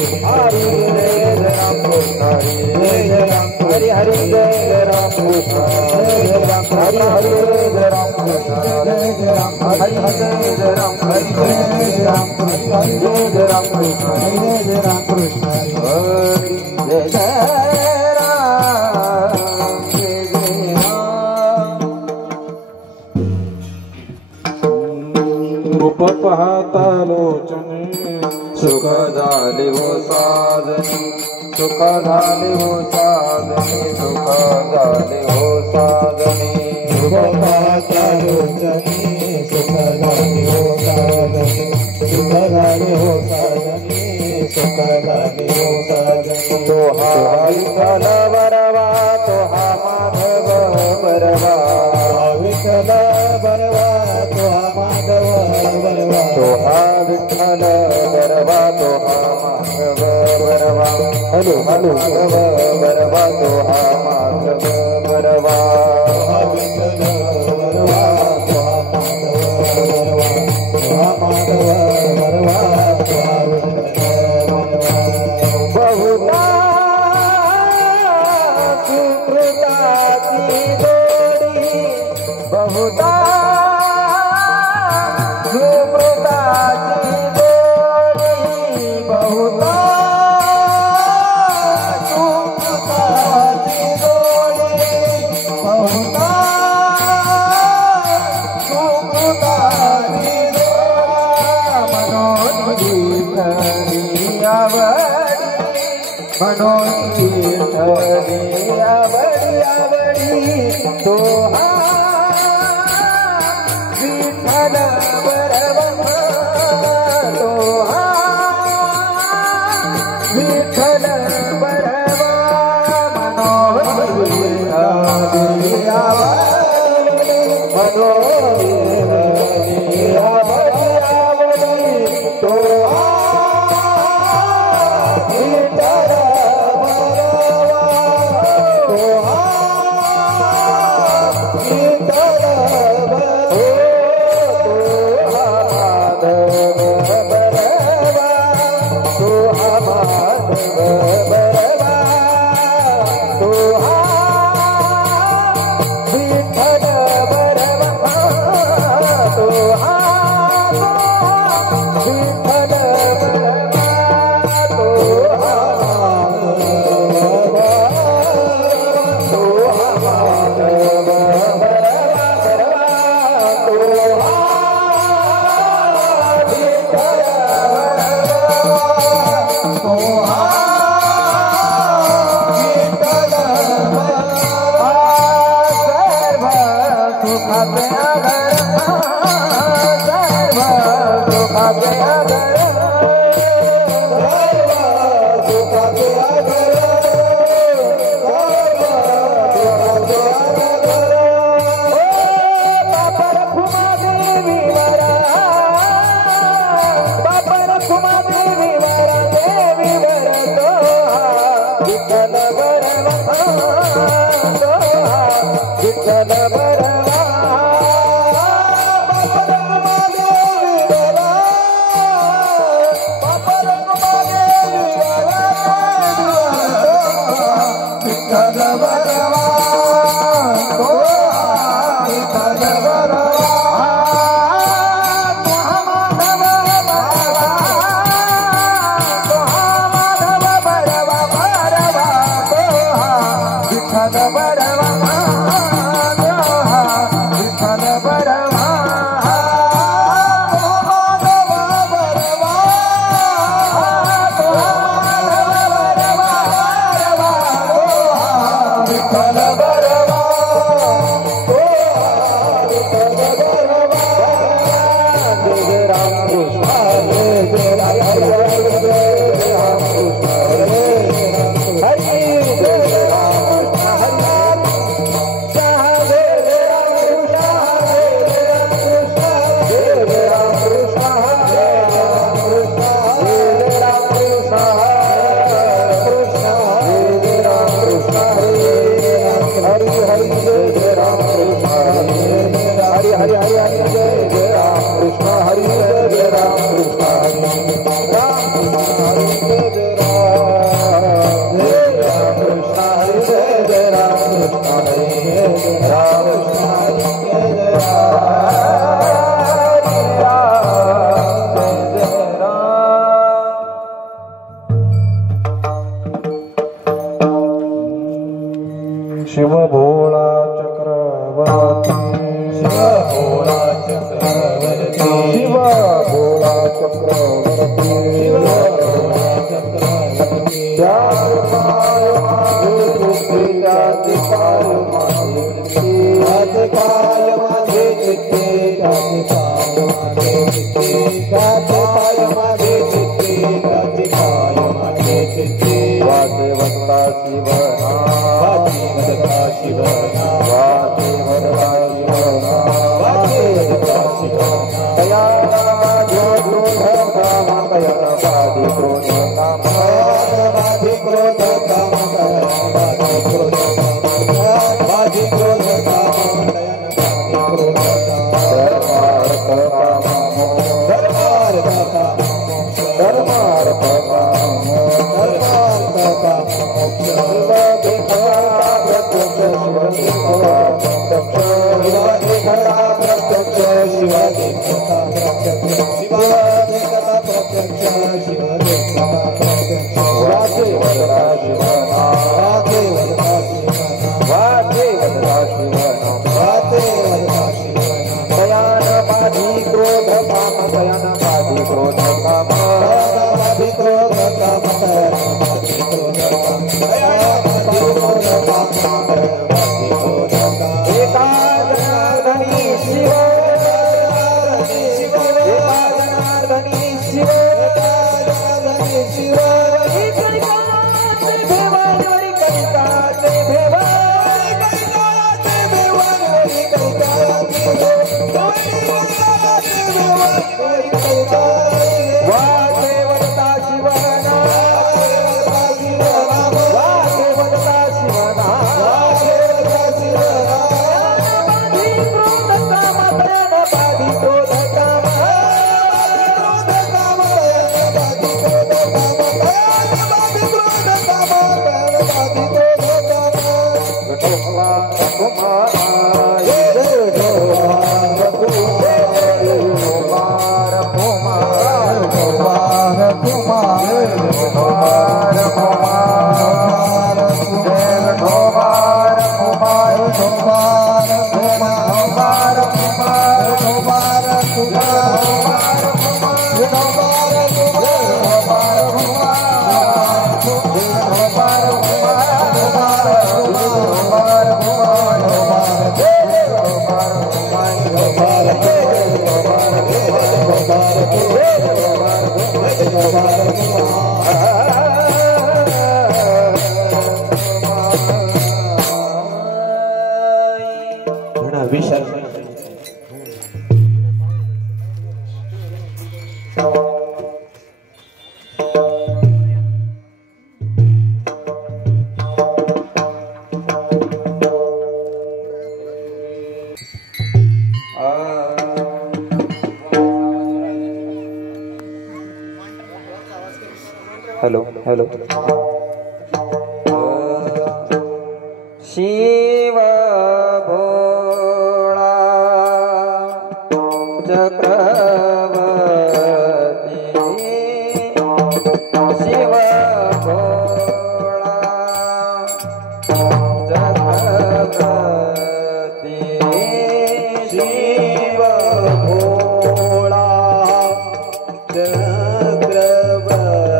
हरि जय राम कृष्ण जय राम हरि हरि जय राम कृष्ण जय राम हरि हरि जय राम कृष्ण जय राम हरि हरि जय राम हरि जय राम कृष्ण जय राम कृष्ण जय राम कृष्ण हरि जय राम जय रूप पाहता लोचने सुख झाले हो साधने सुख झाले हो साधने सुख झाले हो साधने रूप पाहता लोचने सुख झाले हो साधने सुख झाले हो साधने सुख झाले हो साधने तो हा विठ्ठल बरवा तो हा माधव बरवा विठ्ठल बरवा तो हा माधव बरवा तो हा विठ्ठल बरवा तो हा माधव बरवा हलो हलो बरवा तो हा माधव बरवा विठ्ठल बरवा तो हा माधव बरवा तो हा माधव बरवा बहुता सुकृताची जोडी बहुता सुकृताची जोडी बहुता सुकृताची जोडी मनोनी विठ्ठली आवडी आवडी तो हा विठ्ठल बरवा तो हा विठ्ठल बरवा मनोनी विठ्ठली आवडी मनोनी विठ्ठली आवडी आवडी तो हा Vitthal Hare Rama, Hare Rama, Rama Rama, Hare Hare. Shiv भोळा Chakraborty Shiv भोळा Chakraborty Shiv भोळा Chakraborty Shiv भोळा Chakraborty त्याचे पाय माझे चित्ते त्याचे पाय माझे चित्ते त्याचे पाय माझे चित्ते त्याचे पाय माझे चित्ते वाचे वदता शिवना वाचे वदता शिवना वाचे वदता शिवना वाचे वदता शिवना तया जो क्रोध काम कयन बाधी क्रोध काम बाधी क्रोध काम बाधी क्रोध बाधी क्रोध काम हेलो हेलो शिव भोळा चक्रवर्ती शिव भोळा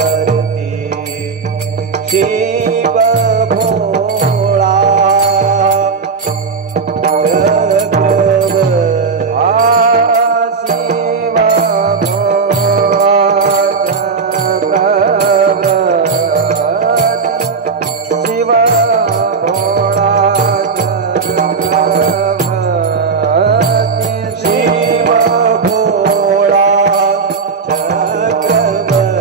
चक्रवर्ती शिव भोळा चक्रवर्ती शिव भोळा चक्रवर्ती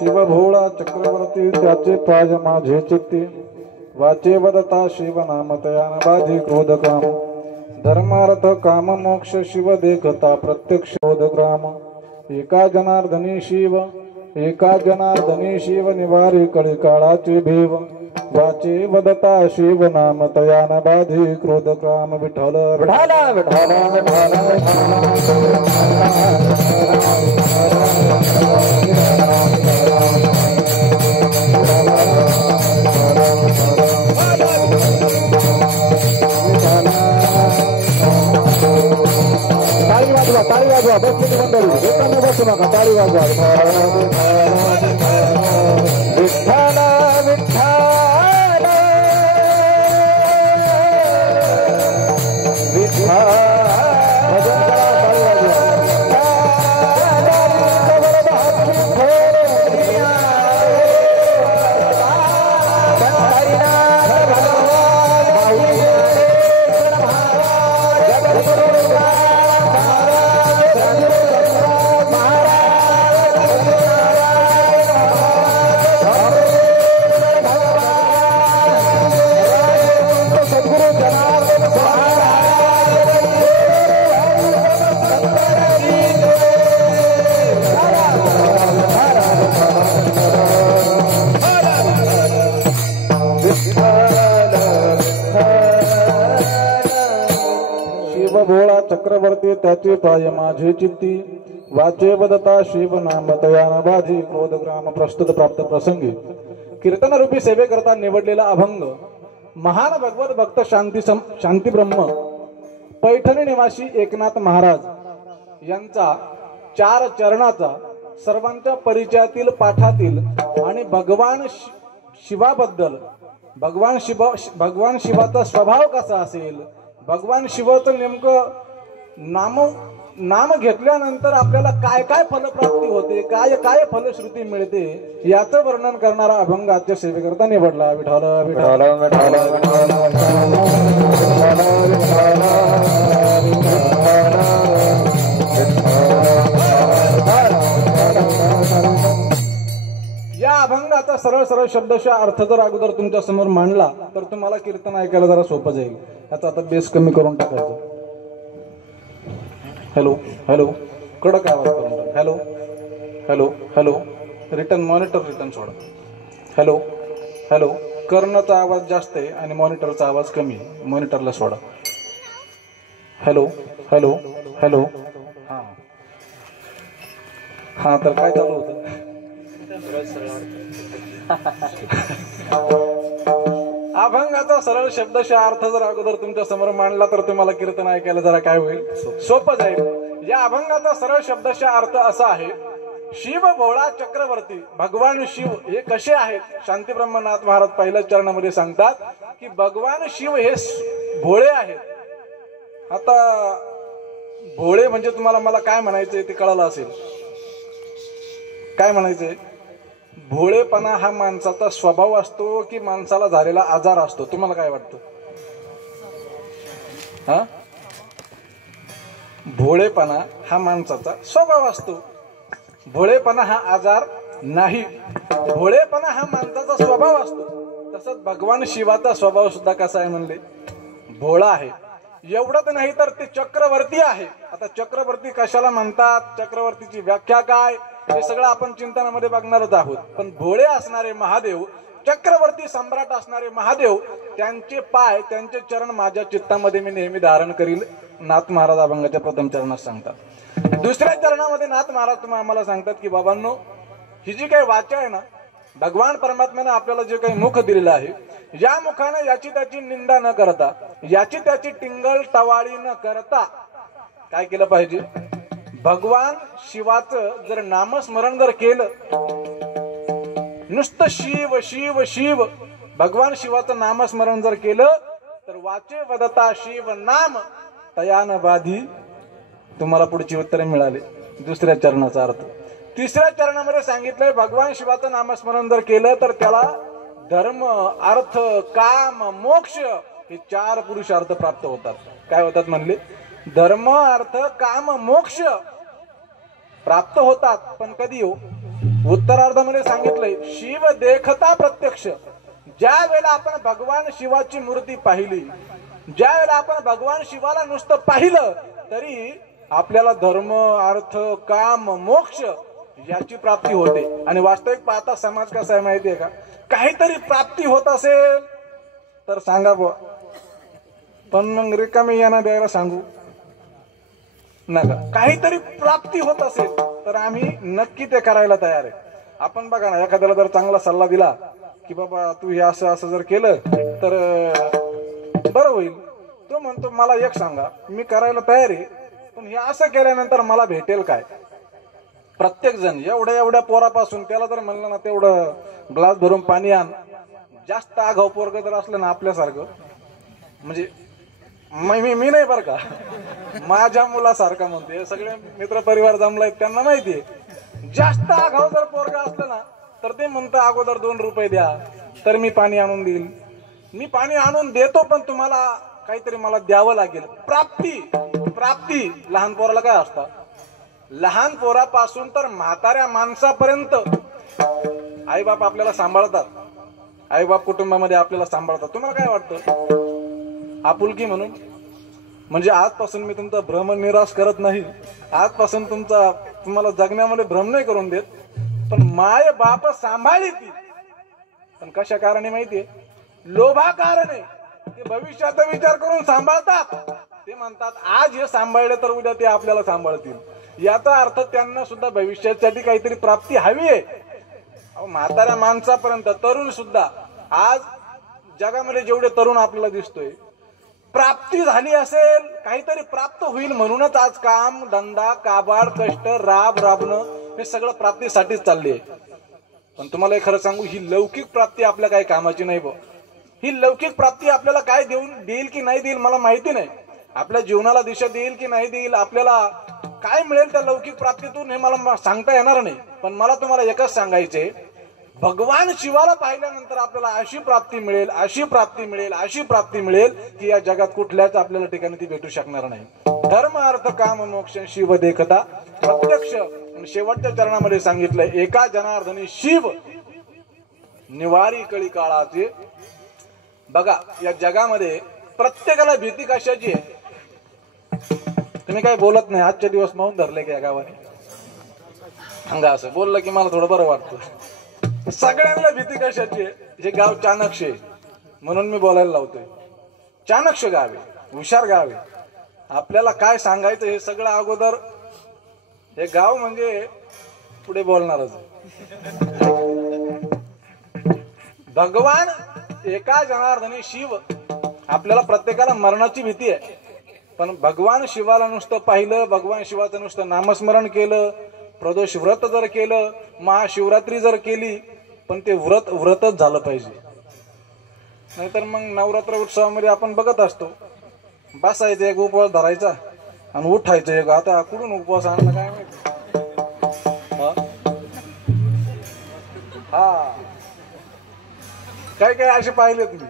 शिव भोळा चक्रवर्ती त्याचे पाय माझे चित्ती वाचे वदता शिव नाम तयान बाधी क्रोध काम धर्मार्थ काम मोक्ष शिव देखता प्रत्यक्ष शोध ग्राम एका जनार्दनी शिव निवारी कळी काळाचे भेव वाचे वदता शिव नाम तयान बाधी क्रोध काम विठ्ठल विठाला विठाला ताळी वाजवा बसली मंडळी एकाने बसू नका ताळी वाजवा विठ्ठल विठ्ठल भोळा चक्रवर्ती त्याचे पाय माझे चित्ती वाचे वदता शिव नाम तयान बाधी क्रोध ग्राम प्रस्तुत प्राप्त प्रसंगी कीर्तन रूपी सेवेकरता निवडलेला अभंग महान भगवत भक्त शांती ब्रह्म पैठणी निवासी एकनाथ महाराज यांचा 4 चरणाचा सर्वांच्या परिचयातील पाठातील आणि भगवान शिवाबद्दल भगवान शिवाचा स्वभाव कसा असेल, भगवान शिवाचं नेमकं नाम घेतल्यानंतर आपल्याला काय काय फलप्राप्ती होते, काय काय फलश्रुती मिळते याचं वर्णन करणारा अभंग आजच्या सेवेकरता निवडला. विठाल विठाल विठाल या अभंगाचा सरळ सरळ शब्दशः अर्थ जर अगोदर तुमच्या समोर मांडला तर तुम्हाला कीर्तन ऐकायला जरा सोपं जाईल. याचा आता बेस कमी करून टाकायचं. हॅलो हॅलो कडक आवाज करून टाक. Hello hello hello return monitor return सोडा. हॅलो हॅलो कर्णचा आवाज जास्त आहे आणि मॉनिटरचा आवाज कमी आहे, मॉनिटरला सोडा. हॅलो हॅलो हॅलो हां हां तर काय चालू होतं. अभंगाचा सरळ शब्दशः अर्थ जर अगोदर तुमच्या समोर मांडला तर तुम्हाला कीर्तन ऐकायला जरा काय होईल, सोपं जाईल. या अभंगाचा सरळ शब्दशः अर्थ असा आहे, शिव भोळा चक्रवर्ती भगवान शिव हे कसे आहेत. शांती ब्रह्मनाथ महाराज पहिल्या चरणामध्ये सांगतात की भगवान शिव हे भोळे आहेत. आता भोळे म्हणजे तुम्हाला मला काय म्हणायचंय ते कळलं असेल. काय म्हणायचंय, भोळेपणा हा माणसाचा स्वभाव असतो की माणसाला झालेला आजार असतो, तुम्हाला काय वाटतं. हा भोळेपणा हा माणसाचा स्वभाव असतो, भोळेपणा हा आजार नाही. भोळेपणा हा माणसाचा स्वभाव असतो. तसंच भगवान शिवाचा स्वभाव सुद्धा कसा आहे म्हणले, भोळा आहे. एवढंच नाही तर ते चक्रवर्ती आहे. आता चक्रवर्ती कशाला म्हणतात, चक्रवर्तीची व्याख्या काय हे सगळं आपण चिंतनामध्ये बघणारच आहोत. पण भोळे असणारे महादेव, चक्रवर्ती सम्राट असणारे महादेव, त्यांचे पाय त्यांचे चरण माझ्या चित्तामध्ये मी नेहमी धारण करील. नाथ महाराज अभंगाच्या प्रथम चरणात सांगतात. दुसऱ्या चरणामध्ये नाथ महाराज आम्हाला सांगतात की बाबांनो, ही जी काही वाचा आहे ना, भगवान परमात्म्याने आपल्याला जे काही मुख दिलेलं आहे, या मुखाने याची त्याची निंदा न करता, याची त्याची टिंगल टवाळी न करता काय केलं पाहिजे, भगवान शिवाचं जर नामस्मरण जर केलं, नुसतं शिव शिव शिव भगवान शिवाचं नामस्मरण जर केलं तर वाचे वदता शिव नाम तयान बाधी. तुम्हाला पुढची उत्तरे मिळाली. दुसऱ्या चरणाचा अर्थ. तिसऱ्या चरणामध्ये सांगितलंय भगवान शिवाचं नामस्मरण जर केलं तर त्याला धर्म अर्थ काम मोक्ष हे 4 पुरुषार्थ प्राप्त होतात. काय होतात म्हणले, धर्म अर्थ काम मोक्ष प्राप्त होतात. पण कधी हो, उत्तरार्धामध्ये सांगितलंय शिव देखता प्रत्यक्ष. ज्या वेळेला आपण भगवान शिवाची मूर्ती पाहिली, ज्या वेळेला आपण भगवान शिवाला नुसतं पाहिलं तरी आपल्याला धर्म, अर्थ, काम, मोक्ष याची प्राप्ती होते. आणि वास्तविक पाहता समाज कसा आहे माहितीये का, काहीतरी प्राप्ती होत असेल तर सांगा बुवा, पण मग रिकामी यांना द्यायला सांगू नका. काहीतरी प्राप्ती होत असेल तर आम्ही नक्की ते करायला तयार आहे. आपण बघा ना, एखाद्याला जर चांगला सल्ला दिला की बाबा तू हे असं असं जर केलं तर बरं होईल, तो म्हणतो मला एक सांगा, मी करायला तयार आहे, पण हे असं केल्यानंतर मला भेटेल काय. प्रत्येक जण एवढ्या एवढ्या पोरापासून त्याला जर म्हणलं ना तेवढं ग्लास भरून पाणी आण, जास्त आगाऊ पोरग जर असलं ना आपल्यासारखं, म्हणजे मी नाही बरं का, माझ्या मुलासारखा म्हणते, सगळे मित्र परिवार जमलाय त्यांना माहितीये, जास्त आगाऊ जर पोरग असलं ना तर ते म्हणतं अगोदर 2 रुपये द्या तर मी पाणी आणून देईल. मी पाणी आणून देतो पण तुम्हाला काहीतरी मला द्यावं लागेल. प्राप्ती लहान पोराला काय असतं, लहान पोरापासून तर म्हाताऱ्या माणसापर्यंत आई बाप आपल्याला सांभाळतात, आई बाप कुटुंबामध्ये आपल्याला सांभाळतात. तुम्हाला काय वाटतं, आपुलकी म्हणून? म्हणजे आजपासून मी तुमचा भ्रम निराश करत नाही, आजपासून तुम्हाला जगण्यामध्ये भ्रम नाही करून देत, पण माय बाप सांभाळी ती, पण कशा कारणे माहितीये, लोभा कारणे. ते भविष्याचा विचार करून सांभाळतात. ते म्हणतात आज हे सांभाळले तर उद्या ते आपल्याला सांभाळतील. याचा अर्थ त्यांना सुद्धा भविष्यासाठी काहीतरी प्राप्ती हवी आहे. म्हाताऱ्या माणसापर्यंत तरुण सुद्धा, आज जगामध्ये जेवढे तरुण आपल्याला दिसतोय, प्राप्ती झाली असेल, काहीतरी प्राप्त होईल म्हणूनच आज काम, धंदा, काबाड, कष्ट, राबणं हे सगळं प्राप्तीसाठीच चालले. पण तुम्हाला खरं सांगू, ही लौकिक प्राप्ती आपल्या काही कामाची नाही बघ. ही लौकिक प्राप्ती आपल्याला काय देईल की नाही देईल मला माहिती नाही, आपल्या जीवनाला दिशा देईल की नाही देईल, आपल्याला काय मिळेल त्या लौकिक प्राप्तीतून हे मला सांगता येणार नाही. पण मला तुम्हाला एकच सांगायचे, भगवान शिवाला पाहिल्यानंतर आपल्याला अशी प्राप्ती मिळेल, अशी प्राप्ती मिळेल, अशी प्राप्ती मिळेल की या जगात कुठल्याच आपल्याला ठिकाणी ती भेटू शकणार नाही. धर्म, अर्थ, काम, मोक्ष शिव देखता प्रत्यक्ष. शेवटच्या चरणामध्ये सांगितलंय एका जनार्दनी शिव निवारी कळी काळाचे. बघा, या जगामध्ये प्रत्येकाला भीती कशाची आहे? तुम्ही काय बोलत नाही, आजच्या दिवस मौन धरले का या गावाने? सांगा, असं बोललं की मला थोडं बरं वाटतं. सगळ्यांना भीती कशाची आहे? हे गाव चाणक्य आहे म्हणून मी बोलायला लावतोय. चाणक्य गाव आहे, हुशार गाव आहे. आपल्याला काय सांगायचं हे सगळं अगोदर, हे गाव म्हणजे पुढे बोलणारच. भगवान एका जनार्दनी शिव. आपल्याला प्रत्येकाला मरणाची भीती आहे, पण भगवान शिवाला नुसतं पाहिलं, भगवान शिवाचं नुसतं नामस्मरण केलं, प्रदोष व्रत जर केलं, महाशिवरात्री जर केली, पण ते व्रतच झालं पाहिजे. नाहीतर मग नवरात्र उत्सवामध्ये आपण बघत असतो, बसायचं एक उपवास धरायचा आणि उठायचं एक. आता कुठून उपवास आणला काय माहिती. हा काय काय असे पाहिले तुम्ही?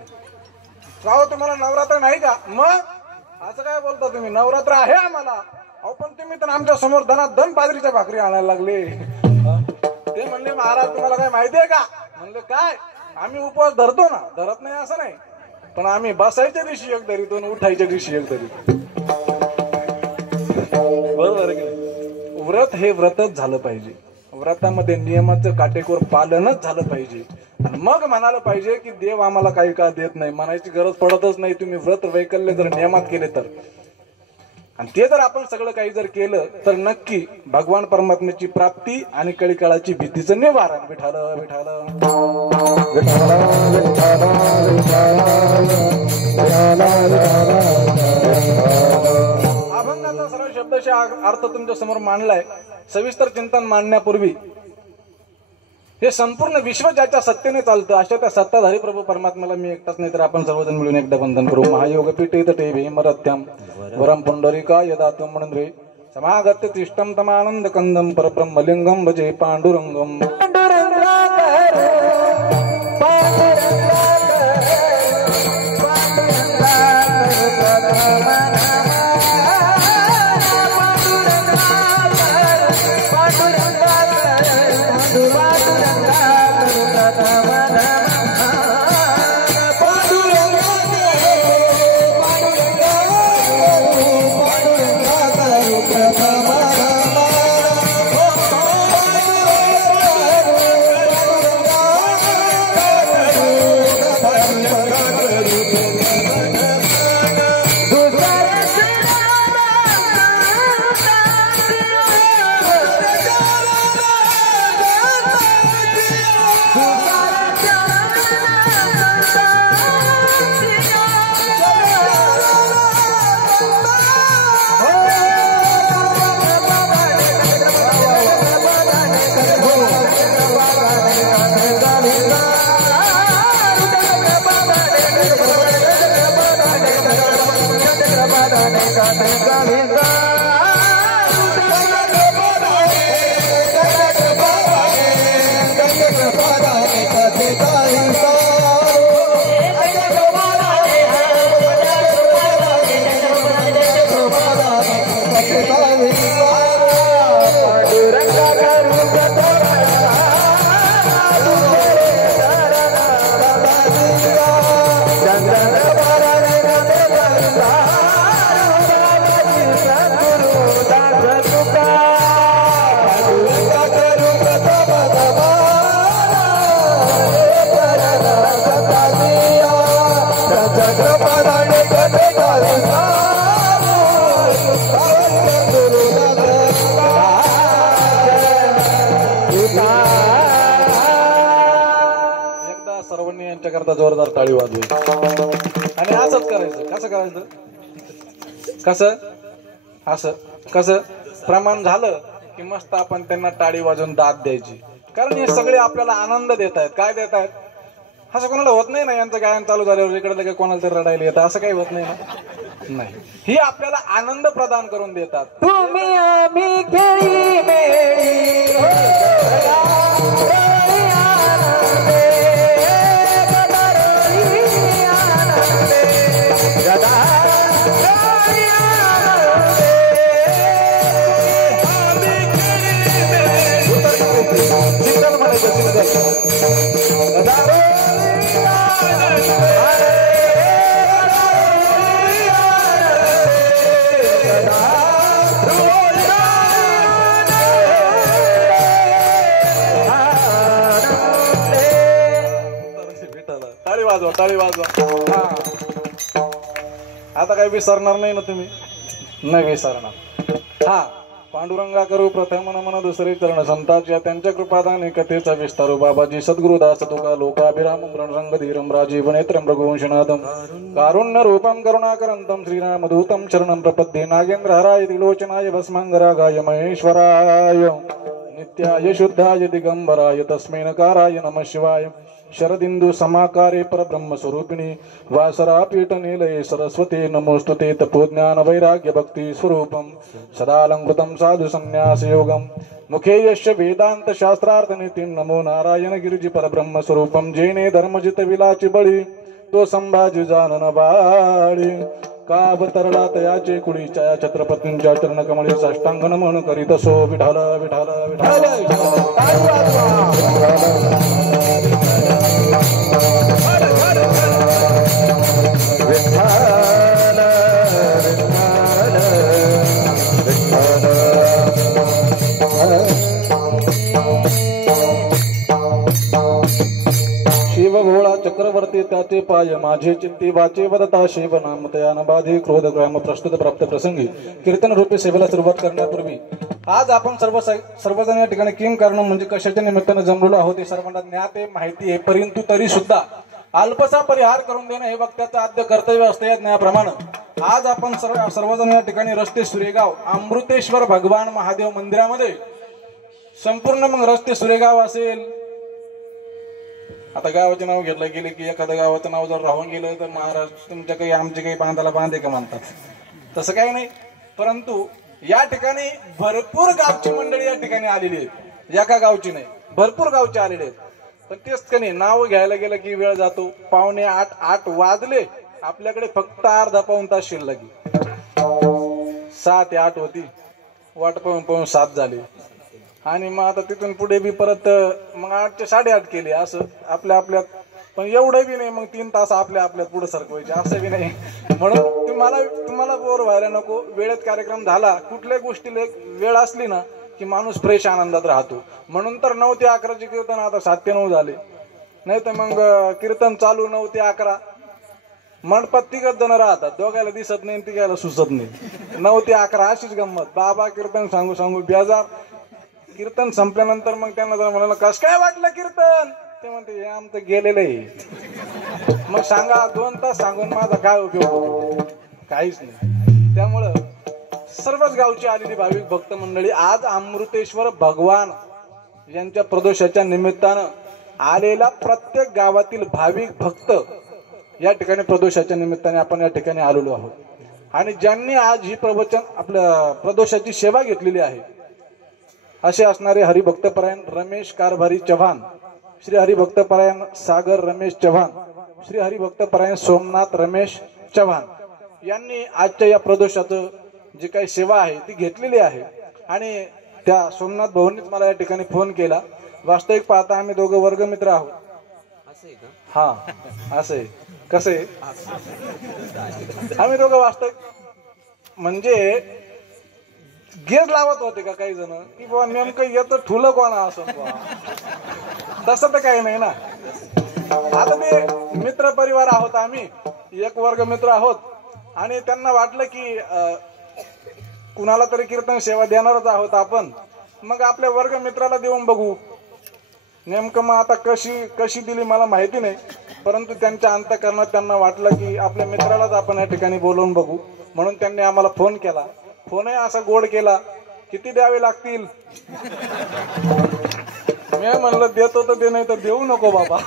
राव, तुम्हाला नवरात्र नाही का? मग असं काय बोलता तुम्ही? नवरात्र आहे आम्हाला. अहो, पण तुम्ही तर आमच्या समोर धन बाजरीच्या भाकरी आणायला लागले. ते म्हणले महाराज तुम्हाला काय माहितीये का? म्हणले काय, आम्ही उपवास धरतो ना, धरत नाही असं नाही, पण आम्ही बसायच्या दिवशी एक धरीतो आणि उठायच्या दिवशी एक धरीतो. बरोबर की नाही? व्रत हे व्रतच झालं पाहिजे. व्रतामध्ये नियमाचं काटेकोर पालनच झालं पाहिजे. आणि मग म्हणायला पाहिजे की देव आम्हाला काही का देत नाही, म्हणायची गरज पडतच नाही. तुम्ही व्रत वैकल्य जर नियमात केले तर, आणि ते जर आपण सगळं काही जर केलं तर नक्की भगवान परमात्म्याची प्राप्ती आणि कळीकाळाची भीतीचं निवारण. विठाल विठाल अभंगाचा सर्व शब्दशः अर्थ तुमच्या समोर मांडलाय. सविस्तर चिंतन मांडण्यापूर्वी हे संपूर्ण विश्व ज्याच्या सत्तेने चालतं अशा त्या सत्ताधारी प्रभू परमात्म्याला मी एकटाच नाही तर आपण सर्वजण मिळून एकदा वंदन करू. महायोगपीठे तटे भीमरथ्याम वरम पुंडरिका यदा तुमंद्रे समागत्य तिष्ठम तमानंद कंदम परब्रह्मलिंगम भजे पांडुरंगम. पांडुरंगा सर्वांनी यांच्याकरता जोरदार टाळी वाजवी आणि असंच करायचं. कसं करायचं? कसं असं कसं प्रमाण झालं की मस्त आपण त्यांना टाळी वाजवून दाद द्यायची. कारण हे सगळे आपल्याला आनंद देत आहेत. काय देत आहेत? असं कोणाला होत नाही ना यांचं गायन चालू झाल्यावर इकडे लगे कोणाला तरी रडायला येतं असं काही होत नाही ना. नाही, ही आपल्याला आनंद प्रदान करून देतात. तुम्ही आम्ही खेळी मेळी टाळी वाजवा. आता काही विसरणार नाही ना तुम्ही? नाही विसरणार. हा, पांडुरंगा करू प्रथम मन दुसरे चरण संताच्या त्यांच्या कृपादाने कथेचा विस्तारू बाबाजी सद्गुरुदास तुका लोकाभिराम रणरंगधीरम राजीव नेत्रम रघुवंशनाथम कारुण्य रूपम करुणाकरंतम श्रीरामदूतम शरणम प्रपद्ये नागेंद्र हराय त्रिलोचनाय भस्मांगरागाय महेश्वराय नित्याय शुद्धाय दिगंबराय तस्मै नकाराय नमः शिवाय शरदिंदु समाकारे परब्रह्म स्वरूपिणी वासरा पीठ निलये सरस्वती नमोस्तुते तपोज्ञान वैराग्य भक्ति स्वरूपम सदालंकृतं साधु संन्यास योगम मुखे यश वेदांत शास्त्रार्थ नीति नमो नारायण गिरिजी परब्रह्म स्वरूपम जैने धर्मजित विलाची बळी तो संभाजी जानन बाळी काबतरला तयाचे कुळी छाया छत्रपतींच्या चरण कमळी साष्टांग नमन करीत सो विठाल विठाल विठाल. शिवभोळा चक्रवर्ती त्याचे पाय माझे चित्ती वाचे वदता शिव नाम तयान बाधी क्रोध ग्राम प्रस्तुत प्राप्त प्रसंगी कीर्तन रूपी सेवेला सुरुवात करण्यापूर्वी आज आपण सर्वजण या ठिकाणी किम कारण म्हणजे कशाच्या निमित्ताने जमलेलो आहोत हे सर्वांना ज्ञात आहे, माहिती आहे. परंतु तरी सुद्धा अल्पसा परिहार करून देणं हे वक्त्याचं आद्य कर्तव्य असते. या ज्ञाप्रमाणे आज आपण सर्वजण या ठिकाणी रस्ते सुरेगाव अमृतेश्वर भगवान महादेव मंदिरामध्ये संपूर्ण मग रस्ते सुरेगाव असेल. आता गावाचे नाव घेतलं गेले की एखाद्या गावाचं नाव जर राहून गेलं तर महाराष्ट्र तुमच्या काही आमचे काही बांधाला बांधे का म्हणतात, तसं काही नाही. परंतु या ठिकाणी भरपूर गावची मंडळी या ठिकाणी आलेली आहेत. एका गावची नाही, भरपूर गावचे आलेले आहेत. पण तेच का नाही, नाव घ्यायला गेलं की वेळ जातो. 7:45 वाजले, आपल्याकडे फक्त अर्धा पाऊण तास शिल्लक. 7 ते 8 होती, वाट पाहून 7 झाले. आणि मग आता तिथून पुढे बी परत मग 8 ते 8:30 केले असं आपल्या आपल्यात. पण एवढं बी नाही मग 3 तास आपल्या आपल्यात पुढे सरकवायचे असं बी नाही. म्हणून तुम्हाला बोर व्हायला नको. वेळेत कार्यक्रम झाला. कुठल्याही गोष्टीला एक वेळ असली ना की माणूस फ्रेश आनंदात राहतो. म्हणून तर 9 ते 11चे कीर्तन आता 7 ते 9 झाले. नाही तर मग कीर्तन चालू 9 ते 11. मंडपात 3 जण राहतात. दोघायला दिसत नाही तिघायला सुचत नाही. 9 ते 11 अशीच गंमत. बाबा कीर्तन सांगू सांगू बेजार. कीर्तन संपल्यानंतर मग त्यांना जर म्हणाला कस काय वाटलं कीर्तन, ते म्हणते हे आमचं गेलेलं आहे. मग सांगा 2 तास सांगून माझा काय उपयोग? काहीच नाही. त्यामुळं सर्वच गावची आलेली भाविक भक्त मंडळी आज अमृतेश्वर भगवान यांच्या प्रदोषाच्या निमित्तानं आलेला प्रत्येक गावातील भाविक भक्त या ठिकाणी प्रदोषाच्या निमित्ताने आपण या ठिकाणी आलेलो आहोत. आणि ज्यांनी आज ही आपल्या प्रदोषाची सेवा घेतलेली आहे असे असणारे हरिभक्तपरायण रमेश कारभारी चव्हाण, श्री हरिभक्तपरायण सागर रमेश चव्हाण, श्री हरिभक्तपरायण सोमनाथ रमेश चव्हाण यांनी आजच्या या प्रदोषाचं जी काही सेवा आहे ती घेतलेली आहे. आणि त्या सोमनाथ भाऊंनीच मला या ठिकाणी फोन केला. वास्तविक पाहता आम्ही दोघं वर्गमित्र आहोत. हा असं आहे. कसं आहे आम्ही दोघं वास्तविक म्हणजे गेज लावत होते का काही जण की बाबा नेमकं येतं ठुलं कोणा असं. तसं तर काही नाही ना. आता ते मित्र परिवार आहोत आम्ही. एक वर्ग मित्र आहोत आणि त्यांना वाटलं की कुणाला तरी कीर्तन सेवा देणारच आहोत आपण. मग आपल्या वर्ग मित्राला देऊन बघू. नेमकं मग आता कशी दिली मला माहिती नाही. परंतु त्यांच्या अंतःकरणात त्यांना वाटलं की आपल्या मित्रालाच आपण या ठिकाणी बोलवून बघू. म्हणून त्यांनी आम्हाला फोन केला. फोनही असा गोड केला. किती द्यावे लागतील? मी म्हणलं देतो तर दे, नाही तर देऊ नको बाबा.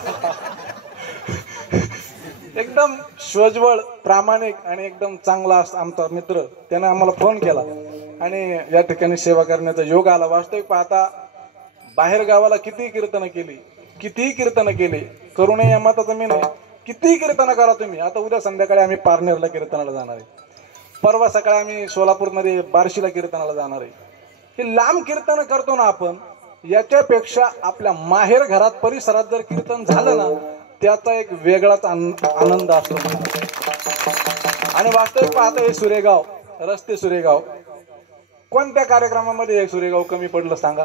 एकदम सोज्वळ प्रामाणिक आणि एकदम चांगला आमचा मित्र त्याने आम्हाला फोन केला आणि या ठिकाणी सेवा करण्याचा योग आला. वास्तविक पाहता बाहेर गावाला किती कीर्तन केली करू नये मताचं मी नाही. किती कीर्तन करा तुम्ही. आता उद्या संध्याकाळी आम्ही पारनेरला कीर्तनाला जाणार आहे. परवा सकाळी आम्ही सोलापूरमध्ये बार्शीला कीर्तनाला जाणार आहे. हे लांब कीर्तन करतो ना आपण, याच्यापेक्षा आपल्या माहेर घरात परिसरात जर कीर्तन झालं ना त्याचा एक वेगळाच आनंद असतो. आणि वास्तविक पाहता हे सुरेगाव रस्ते सुरेगाव कोणत्या कार्यक्रमामध्ये हे सुरेगाव कमी पडलं सांगा?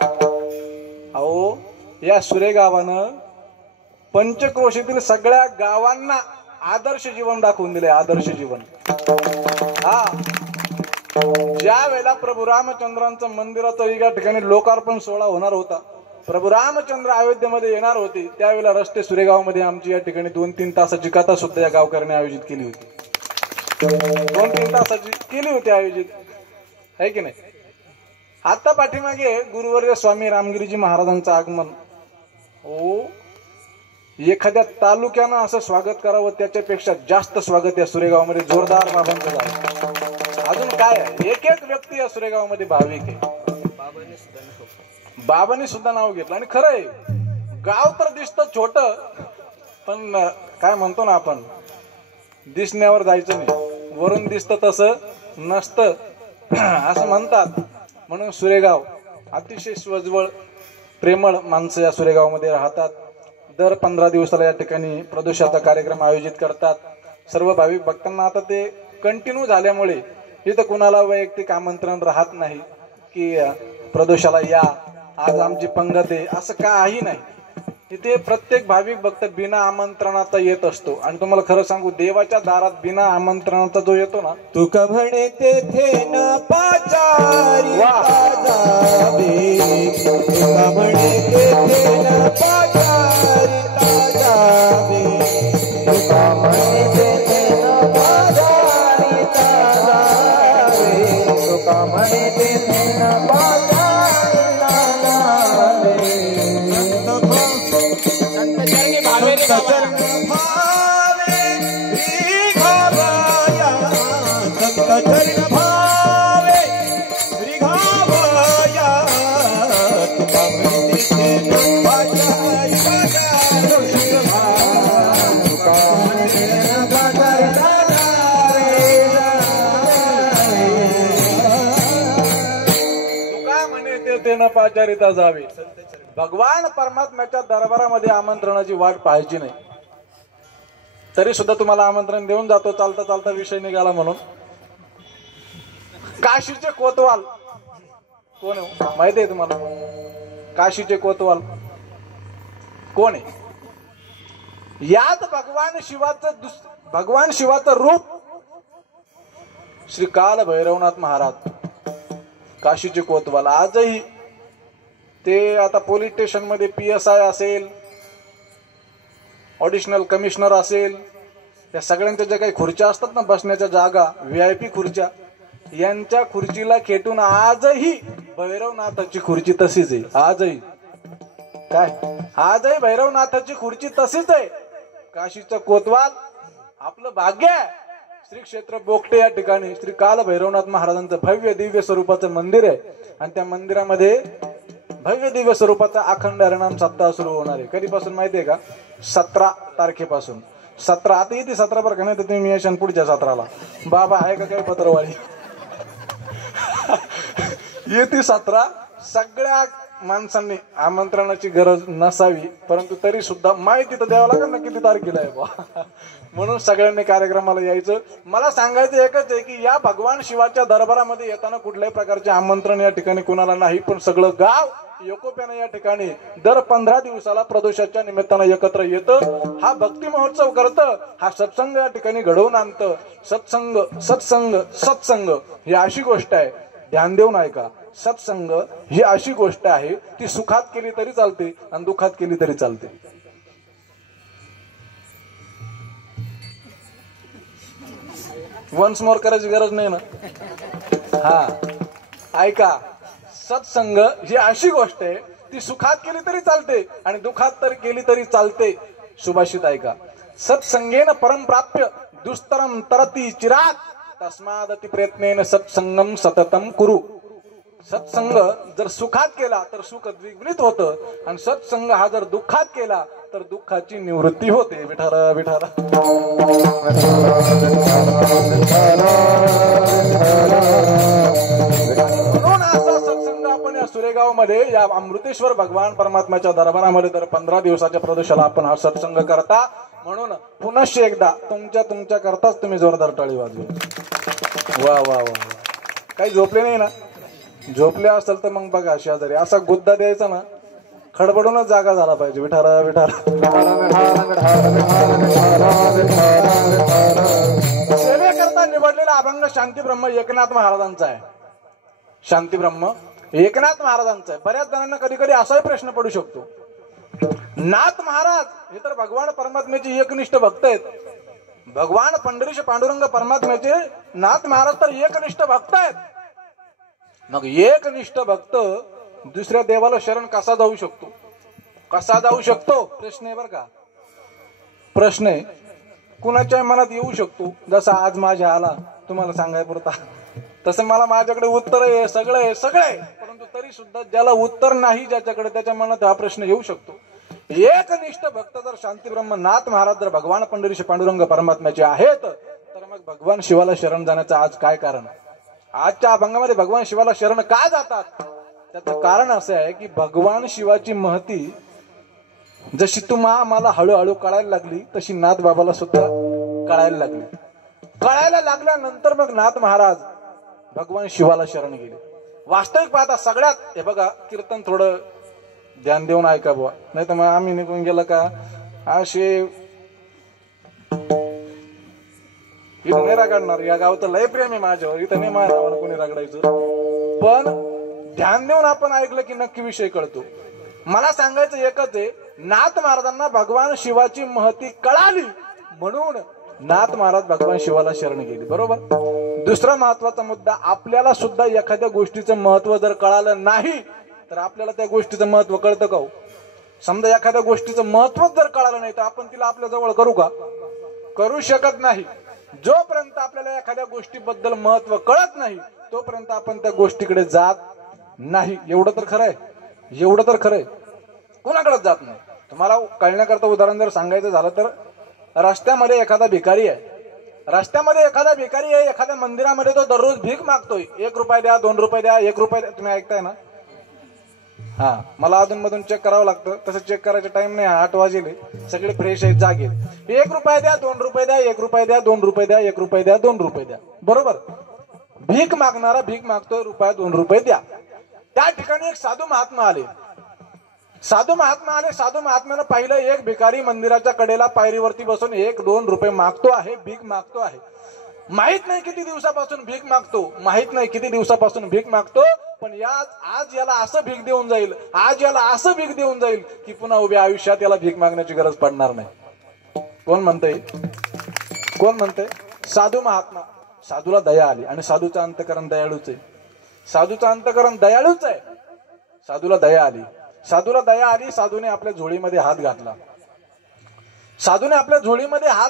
अहो या सुरेगावानं पंचक्रोशीतील सगळ्या गावांना आदर्श जीवन दाखवून दिले. आदर्श जीवन. हा ज्या वेळेला प्रभू रामचंद्रांचं मंदिराचं या ठिकाणी लोकार्पण सोहळा होणार होता, प्रभू रामचंद्र अयोध्येमध्ये येणार होते, त्यावेळेला रस्ते सुरेगावमध्ये आमची या ठिकाणी 2-3 तासाची कथा सुद्धा या गावकऱ्यांनी आयोजित केली होती. 2-3 तासाची केली होती आयोजित, आहे की नाही? आता पाठीमागे गुरुवर्य स्वामी रामगिरीजी महाराजांचं आगमन. हो एखाद्या तालुक्यानं असं स्वागत करावं त्याच्यापेक्षा जास्त स्वागत या सुरेगावमध्ये जोरदार बाबांचं झालं. अजून काय आहे, एक व्यक्ती या सुरेगावमध्ये भाविक आहे. बाबांनी सुद्धा नाव घेतलं. आणि खरं आहे गाव तर दिसतं छोट, पण काय म्हणतो ना आपण दिसण्यावर जायचं नाही, वरून दिसतं तसं नसतं असं म्हणतात. म्हणून सुरेगाव अतिशय स्वजवळ प्रेमळ माणसं या सुरेगावमध्ये राहतात. दर 15 दिवसाला या ठिकाणी प्रदोषाचा कार्यक्रम आयोजित करतात. सर्व भाविक भक्तांना आता ते कंटिन्यू झाल्यामुळे इथं कुणाला वैयक्तिक आमंत्रण राहत नाही की प्रदोषाला या, आज आमची पंगत आहे, असं काही नाही. इथे प्रत्येक भाविक भक्त बिना आमंत्रणाचा येत असतो. आणि तुम्हाला खरं सांगू, देवाच्या दारात बिना आमंत्रणाचा जो येतो ना, तुका म्हणे तेथे न पाचारी जावे, तुका म्हणे तेथे न पाचारी जावे, तुका म्हणे तेथे न पाचारी जावे, तुका म्हणे तेथे न पाचारी न पाचारिता जावे. भगवान परमात्म्याच्या दरबारामध्ये आमंत्रणाची वाट पाहायची नाही. तरी सुद्धा तुम्हाला आमंत्रण देऊन जातो, चालता चालता विषय निघाला म्हणून. काशीचे कोतवाल कोण आहे माहिती आहे तुम्हाला? काशीचे कोतवाल कोण आहे? यात भगवान शिवाचं रूप श्री काल भैरवनाथ महाराज. काशीचे कोतवाल आजही ते आता पोलीस स्टेशन मध्ये PSI असेल, ऑडिशनल कमिशनर असेल, या सगळ्यांच्या ज्या काही खुर्च्या असतात ना, बसण्याच्या जागा, VIP खुर्च्या, यांच्या खुर्चीला खेटून आजही भैरवनाथाची खुर्ची तशीच आहे. आजही आजही भैरवनाथाची खुर्ची तशीच आहे. काशीचा कोतवाल आपलं भाग्य आहे. श्री क्षेत्र बोगटे या ठिकाणी श्री काल भैरवनाथ महाराजांचं भव्य दिव्य स्वरूपाचं मंदिर आहे. आणि त्या मंदिरामध्ये भव्य दिव्य स्वरूपाचा अखंड हरिनाम सप्ताह सुरू होणार आहे. कधीपासून माहितीये का? 17 तारखेपासून. 17 आता येते 17 बरं का, नाही तर तुम्ही येशान पुढच्या 17ला. बाबा आहे का काय पत्रवाळी? येते 17. सगळ्या माणसांनी आमंत्रणाची गरज नसावी, परंतु तरी सुद्धा माहिती तर द्यावं लागेल ना किती तारखेला आहे बा. म्हणून सगळ्यांनी कार्यक्रमाला यायचं. मला सांगायचं एकच आहे की या भगवान शिवाच्या दरबारामध्ये येताना कुठल्याही प्रकारचे आमंत्रण या ठिकाणी कुणाला नाही, पण सगळं गाव एकोप्याने या ठिकाणी दर 15 दिवसाला प्रदोषाच्या निमित्तानं एकत्र येतं. हा भक्ती महोत्सव करतं, हा सत्संग या ठिकाणी घडवून आणतं. सत्संग सत्संग सत्संग ही अशी गोष्ट आहे, ध्यान देऊन ऐका. सत्संग ही अशी गोष्ट आहे, ती सुखात केली तरी चालते आणि दुःखात केली तरी चालते. वन्स मोर करायची गरज नाही ना. हा ऐका, सत्संग ही अशी गोष्ट आहे, ती सुखात केली तरी चालते आणि दुःखात तर केली तरी चालते. सुभाषित ऐका, सत्संगेन परम प्राप्य दुस्तरम तरती चिरात तस्मादति प्रयत्नेन सत्संगम सततम कुरु. सत्संग जर सुखात केला तर सुख द्विगुणित होतं, आणि सत्संग हा जर दुःखात केला तर दुःखाची निवृत्ती होते. विठारा विठारा. म्हणून असा सत्संग आपण या सुरेगाव मध्ये या अमृतेश्वर भगवान परमात्म्याच्या दरबारामध्ये दर 15 दिवसाच्या प्रदोषाला आपण हा सत्संग करता. म्हणून पुनश्च एकदा तुमच्या करताच तुम्ही जोरदार टाळी वाजवा. वा वा वा. काही झोपले नाही ना? झोपले असेल तर मग बघा शेजारी असा गुद्दा द्यायचा ना, खडबडूनच जागा झाला पाहिजे. विठारा विठारा. सेवेकरता निवडलेला अभंग शांती ब्रह्म एकनाथ महाराजांचा आहे. शांती ब्रह्म एकनाथ महाराजांचा आहे. बऱ्याच जणांना कधी कधी असाही प्रश्न पडू शकतो, नाथ महाराज हे तर भगवान परमात्म्याचे एकनिष्ठ भक्त आहेत. भगवान पंढरीश पांडुरंग परमात्म्याचे नाथ महाराज तर एकनिष्ठ भक्त आहेत. मग एकनिष्ठ भक्त दुसऱ्या देवाला शरण कसा जाऊ शकतो? कसा जाऊ शकतो प्रश्न आहे बर का. प्रश्न आहे, कुणाच्या मनात येऊ शकतो. जसा आज माझ्या आला तुम्हाला सांगाय पुरता, तसं मला माझ्याकडे उत्तर आहे, सगळं आहे, परंतु तरी सुद्धा ज्याला उत्तर नाही ज्याच्याकडे, त्याच्या मनात हा प्रश्न येऊ शकतो. एकनिष्ठ भक्त जर शांती ब्रह्म नाथ महाराज जर भगवान पंढरीश पांडुरंग परमात्म्याचे आहेत, तर मग भगवान शिवाला शरण जाण्याचं आज काय कारण? आजच्या अभंगामध्ये भगवान शिवाला शरण का जातात? त्याचं कारण असं आहे की भगवान शिवाची महती जशी मला हळूहळू कळायला लागली, तशी नाथ बाबाला सुद्धा कळायला लागली. कळायला लागल्यानंतर मग नाथ महाराज भगवान शिवाला शरण गेले. वास्तविक पाहता सगळ्यात, हे बघा कीर्तन थोडं ध्यान देऊन ऐका बुवा, नाही तर मग आम्ही निघून गेलं का असे इथं नाही रगडणार. या गावचं लय प्रेम आहे माझ्यावर, इथं नाही माझ्या नावानं कोणी रगडायचं. पण ध्यान देऊन आपण ऐकलं की नक्की विषय कळतो. मला सांगायचं एकच आहे, नाथ महाराजांना भगवान शिवाची महती कळाली म्हणून नाथ महाराज भगवान शिवाला शरण गेले. बरोबर. दुसरा महत्वाचा मुद्दा, आपल्याला सुद्धा एखाद्या गोष्टीचं महत्व जर कळालं नाही तर आपल्याला त्या गोष्टीचं महत्व कळतं का? समजा एखाद्या गोष्टीचं महत्वच जर कळालं नाही तर आपण तिला आपल्या जवळ करू का? करू शकत नाही. जोपर्यंत आपल्याला एखाद्या गोष्टीबद्दल महत्व कळत नाही तोपर्यंत आपण त्या गोष्टीकडे जात नाही. एवढं तर खरंय, एवढं तर खरंय, कोणाकडेच जात नाही. तुम्हाला कळण्याकरता उदाहरण जर सांगायचं झालं तर, रस्त्यामध्ये एखादा भिकारी आहे, एखाद्या मंदिरामध्ये तो दररोज भीक मागतोय. 1 रुपया द्या, 2 रुपये द्या, 1 रुपया द्या. तुम्ही ऐकताय ना? हा, मला अधून मधून चेक करावं लागतं. तसं चेक करायचं टाइम नाही, 8 वाजेले, सगळे फ्रेश आहेत, जागे. 1 रुपया द्या, 2 रुपये द्या, 1 रुपये द्या, 2 रुपये द्या, 1 रुपये द्या, 2 रुपये द्या. बरोबर. भीक मागणारा भीक मागतोय, रुपया 2 रुपये द्या. त्या ठिकाणी एक साधू महात्मा आले. साधू महात्म्यानं पाहिलं, एक भिकारी मंदिराच्या कडेला पायरीवरती बसून 1-2 रुपये मागतो आहे, भीक मागतो आहे. माहित नाही किती दिवसापासून भीक मागतो, पण आज याला असं भीक देऊन जाईल, की पुन्हा उभ्या आयुष्यात याला भीक मागण्याची गरज पडणार नाही. कोण म्हणतंय? साधू महात्मा. साधूला दया आली, आणि साधूचं अंतकरण दयाळूच आहे. साधूला दया आली. साधूने आपल्या झोळीमध्ये हात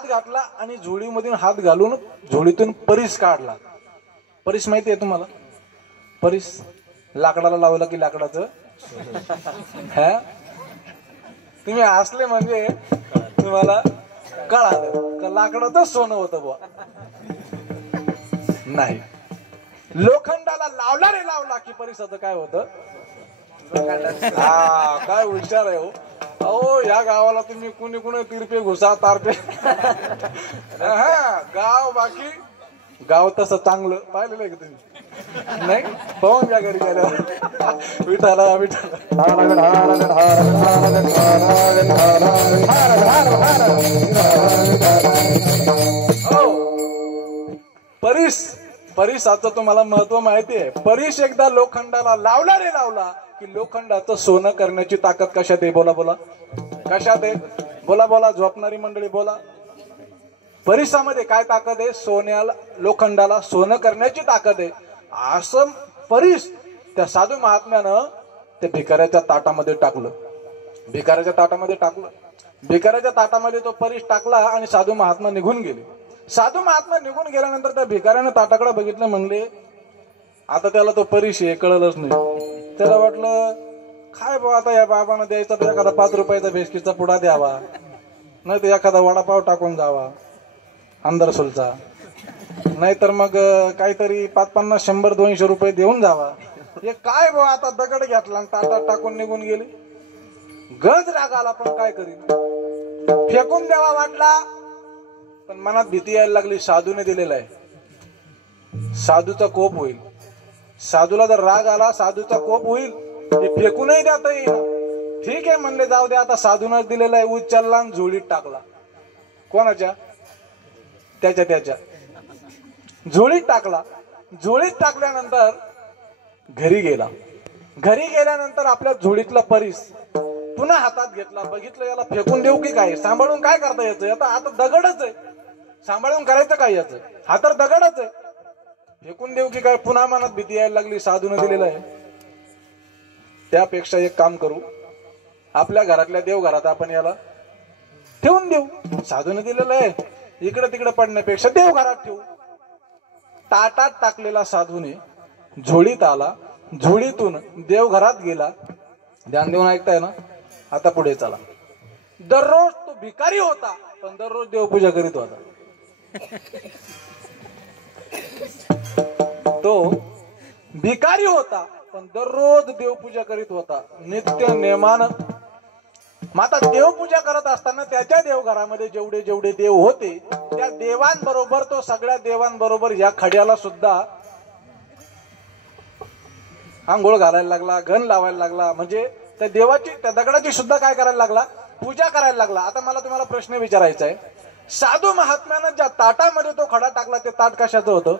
घातला, आणि झोळीमधून हात घालून झोळीतून परीस काढला. परीस माहिती आहे तुम्हाला? परीस लाकडाला लावलं की लाकडाचं तुम्ही हसले म्हणजे तुम्हाला कळालं का लाकडाचं सोनं होतं बुवा. नाही, लोखंडाला लावला की परिसाचं काय होतं? काय हुशार आहे हो. अहो, या गावाला तुम्ही कुणी तिरपे घुसा तारपे गाव, बाकी गाव तसं चांगलं पाहिलेलं आहे का तुम्ही? नाही, पाहून घ्या घरी गेल्यावर. विठाला परिसाचं तुम्हाला महत्व माहिती आहे. परीस एकदा लोखंडाला लावला की लोखंडाचं सोनं करण्याची ताकद कशात आहे? बोला कशात आहे? बोला झोपणारी मंडळी बोला. परिसामध्ये काय ताकद आहे? लोखंडाला सोनं करण्याची ताकद आहे. असं परीस त्या साधू महात्म्यानं त्या भिकाऱ्याच्या ताटामध्ये टाकलं. भिकाऱ्याच्या ताटामध्ये तो परीस टाकला, आणि साधू महात्मा निघून गेले. निघून गेल्यानंतर त्या भिकाऱ्यानं ताटाकडे बघितलं, म्हणले आता त्याला तो परीस आहे कळलंच नाही. त्याला वाटलं काय बा, आता या बाबांना द्यायचा तर एखादा 5 रुपयाचा बिस्किटचा पुडा द्यावा, नाही तर एखादा वडापाव टाकून जावा अंदरसोलचा, नाहीतर मग काहीतरी 5-50, 100, 200 रुपये देऊन जावा. हे काय बा, आता दगड घेतला आणि ताटात टाकून निघून गेले. गज राग आला, पण काय करीन, फेकून द्यावा वाटला, पण मनात भीती यायला लागली. साधूने दिलेला आहे, साधूचा कोप होईल. साधूला जर राग आला, साधूचा कोप होईल, हे फेकूनही द्याता येईल. ठीक आहे म्हणले, जाऊ द्या, आता साधूनच दिलेला आहे. उचलला आणि झोळीत टाकला. कोणाच्या? त्याच्या झोळीत टाकला. झोळीत टाकल्यानंतर घरी गेल्यानंतर आपल्या झोळीतला परीस पुन्हा हातात घेतला. बघितलं, याला फेकून देऊ की काय? सांभाळून काय करता याचं? आता दगडच आहे, सांभाळून करायचं काय याचं? हा तर दगडच आहे, फेकून देऊ की काय? पुन्हा मनात भीती यायला लागली. साधूने दिलेलं आहे, त्यापेक्षा एक काम करू, आपल्या घरातल्या देवघरात आपण याला ठेवून देऊ. साधूने दिलेलं आहे, इकडे तिकडे पडण्यापेक्षा देवघरात ठेवू. ताटात टाकलेला साधूने झोळीत आला, झोळीतून देवघरात गेला. ध्यान देऊन ऐकताय ना? आता पुढे चला. दररोज तो भिकारी होता, पण दररोज देवपूजा करीत होता. तो भिकारी होता, पण दररोज देवपूजा करीत होता, नित्य नेमानं. माता देवपूजा करत असताना त्याच्या देवघरामध्ये जेवढे जेवढे देव होते, त्या देवांबरोबर तो सगळ्या देवांबरोबर या खड्याला सुद्धा आंघोळ घालायला लागला, घन लावायला लागला. म्हणजे त्या देवाची, त्या दगडाची सुद्धा काय करायला लागला? पूजा करायला लागला. आता मला तुम्हाला प्रश्न विचारायचा आहे, साधू महात्म्यानं ज्या ताटामध्ये तो खडा टाकला, ते ताट कशाचं होतं?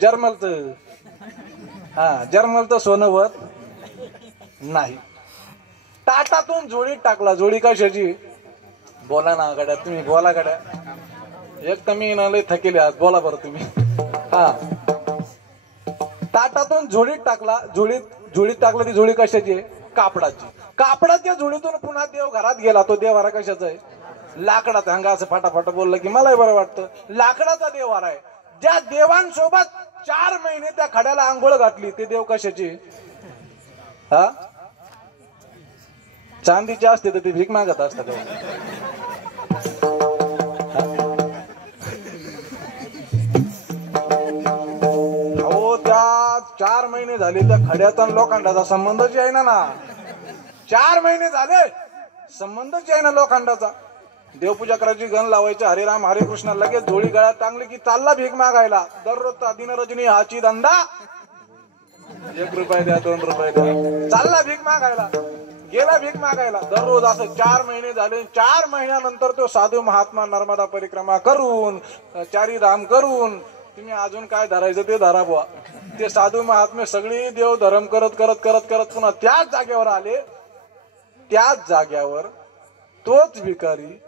जर्मलचं. जर्मलचं सोनं वर नाही. ताटातून झोळीत टाकला. झोळी कशाची? बोला ना गड्या, तुम्ही बोला गड्या. एक तर मी लय थकेले आज, बोला बरं तुम्ही. ताटातून झोळीत टाकला. झोळीत टाकला. ती झोळी कशाची आहे? कापडाच्या झोळीतून पुन्हा देव घरात गेला. तो देवारा कशाचा आहे? लाकडाचा. अंगा असं फाटाफाट बोललं की मलाही बरं वाटतं. लाकडाचा देवारा आहे. ज्या देवांसोबत 4 महिने त्या खड्याला आंघोळ घातली, ते देव कशाची? चांदीचे असते तर ते भीक मागत असतात. हो, त्या 4 महिने महिने झाले त्या खड्याचा आणि लोखंडाचा संबंधच आहे ना 4 महिने झाले संबंधच आहे ना लोखंडाचा. देवपूजा करायची, गण लावायचं, हरे राम हरे कृष्ण, लगेच धोळी गळ्यात टांगली की चालला भीक मागायला. दररोजचा दिनरजनी हाची धंदा, 1 रुपये द्या 2 रुपये द्या, चालला भीक मागायला. गेला भीक मागायला दररोज. असं 4 महिने झाले. 4 महिन्यानंतर तो साधू महात्मा नर्मदा परिक्रमा करून, चारी धाम करून, तुम्ही अजून काय धरायचं ते धरा बुवा. ते साधू महात्मे सगळी देव धर्म करत करत करत करत पुन्हा त्याच जागेवर आले. त्याच जाग्यावर तोच भिकारी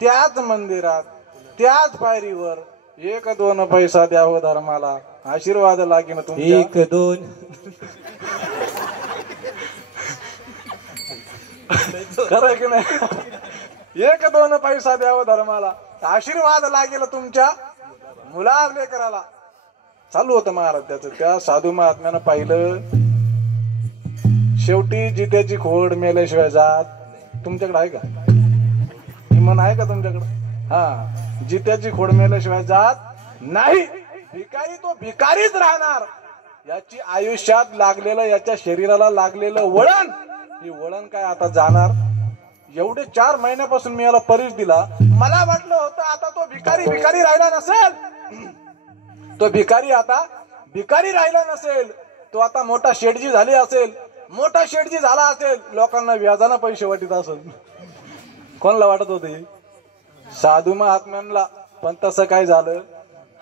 त्याच मंदिरात त्याच पायरीवर 1-2 पैसा द्यावं धर्माला, आशीर्वाद लागे ना तुमच्या. 1-2 खरं की नाही? 1-2 पैसा द्यावं धर्माला, आशीर्वाद लागेल तुमच्या मुला लेकराला. चालू होतं महाराज त्याचं. त्या साधू महात्म्यानं पाहिलं, शेवटी जित्याची खोड मेल्याशिवाय जात. तुमच्याकडे आहे का इमान आहे का तुमच्याकडे? हा, जित्याची खोड मेल्याशिवाय जात नाही. भिकारी तो भिकारीच राहणार. याची आयुष्यात लागलेलं, याच्या शरीराला लागलेलं वळण, हे वळण काय आता जाणार? एवढे 4 महिन्यापासून मी याला परीस दिला. मला वाटलं होतं आता तो भिकारी भिकारी राहिला नसेल, तो भिकारी आता भिकारी राहिला नसेल, तो आता मोठा शेठजी झाली असेल, मोठा शेठजी झाला असेल, लोकांना व्याजानं पैसे वाटत असेल. कोणला वाटत होते? साधू महात्म्यांना. पण तसं काय झालं?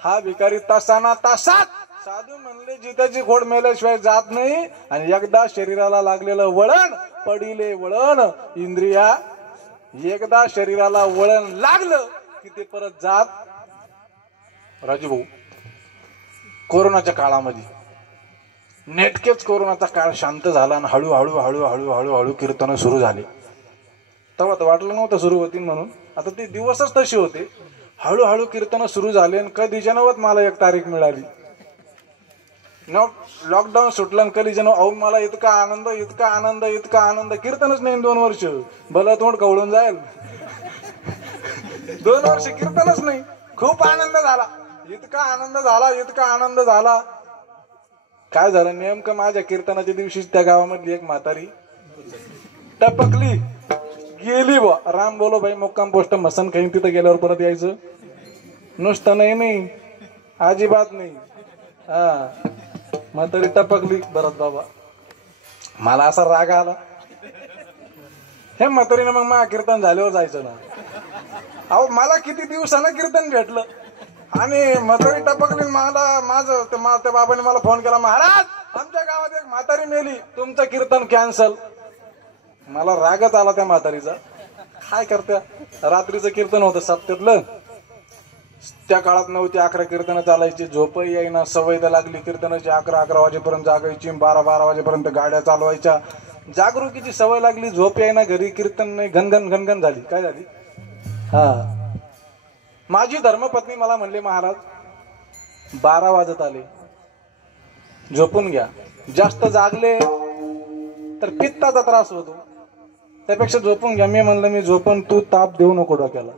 हा भिकारी तासाना तासात साधू म्हणले जित्याची खोड मेल्याशिवाय जात नाही. आणि एकदा शरीराला लागलेलं वळण, पडिले वळण इंद्रिया, एकदा शरीराला वळण लागलं की ते परत जात. राजूभाऊ, कोरोनाच्या काळामध्ये नेटकेच कोरोनाचा काळ शांत झाला आणि हळूहळू हळूहळू हळूहळू कीर्तन सुरू झाले. तेव्हा तर वाटलं नव्हतं सुरू होतील म्हणून. आता ते दिवसच तसे होते. हळूहळू कीर्तन सुरू झाले आणि कधी जनवत मला 1 तारीख मिळाली. लॉकडाऊन सुटलं आणि कधी जनव. अहो मला इतका आनंद इतका आनंद इतका आनंद, कीर्तनच नाही 2 वर्ष. भलं तोंड कवळून जाईल. 2 वर्ष कीर्तनच नाही. खूप आनंद झाला, इतका आनंद झाला इतका आनंद झाला. काय झालं नेमकं? माझ्या कीर्तनाच्या दिवशीच त्या गावामधली एक म्हातारी टपकली, गेली बा. राम बोलो भाई मुक्काम पोस्ट मसन काही. तिथं गेल्यावर परत यायचं नुसतं नाही, अजिबात नाही. हा, म्हातारी टपकली परत बाबा. मला असा राग आला, हे म्हातारीनं मग मा कीर्तन झाल्यावर जायचं ना. अहो मला किती दिवसानं कीर्तन भेटलं आणि म्हातारी टपकली. मला माझं त्या बाबाने मला फोन केला, महाराज आमच्या गावात एक म्हातारी मेली, तुमचं कीर्तन कॅन्सल. मला रागच आला त्या म्हातारीचा. काय करत्या? रात्रीचं कीर्तन होतं सप्त्यातलं. त्या काळात 9 ते 11 कीर्तन चालायची. झोपही येईना, सवय तर लागली कीर्तनाची. 11 वाजेपर्यंत जागायची, 12 वाजेपर्यंत गाड्या चालवायच्या. जागरूकीची सवय लागली, झोप येईना, घरी कीर्तन नाही, घनघन घनघन झाली. काय झाली? हा, माझी धर्मपत्नी मला म्हणले, महाराज 12 वाजत आले, झोपून घ्या. जास्त जागले तर पित्ताचा त्रास होतो, त्यापेक्षा झोपून घ्या. मी म्हणलं मी झोपून, तू ताप देऊ नको डोक्याला.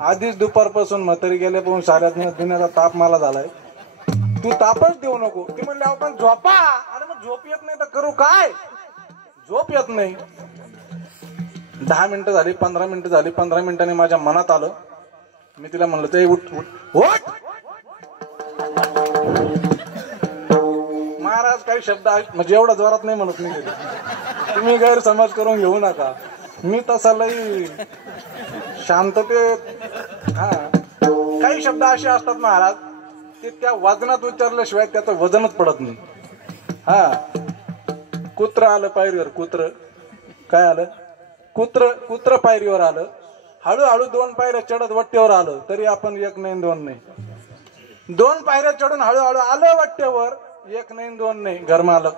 आधीच दुपारपासून म्हातारी गेल्यापासून साऱ्या दिनाचा ताप मला झालाय, तू तापच देऊ नको. ती म्हणले आपण झोपा. अरे मग झोप येत नाही तर करू काय? झोप येत नाही. 10 मिनिटं झाली, 15 मिनिटं झाली. 15 मिनिटांनी माझ्या मनात आलं. मी तिला म्हणलं ते उठ उठ उठ. महाराज काही शब्द म्हणजे एवढा जोरात नाही म्हणत मी, तुम्ही गैरसमज करून घेऊ नका. मी तसा लई शांततेत. हा, काही शब्द असे असतात महाराज, ते त्या वजनात उच्चारल्याशिवाय त्याचं वजनच पडत नाही. हा, कुत्र आलं पायरीवर. कुत्र काय आलं? कुत्र पायरीवर आलं. हळूहळू 2 पायऱ्या चढत वट्ट्यावर आलं, तरी आपण 1 नाही 2 नाही. 2 पायऱ्या चढून हळूहळू आलं वट्ट्यावर, 1 नाही 2 नाही. घरमालक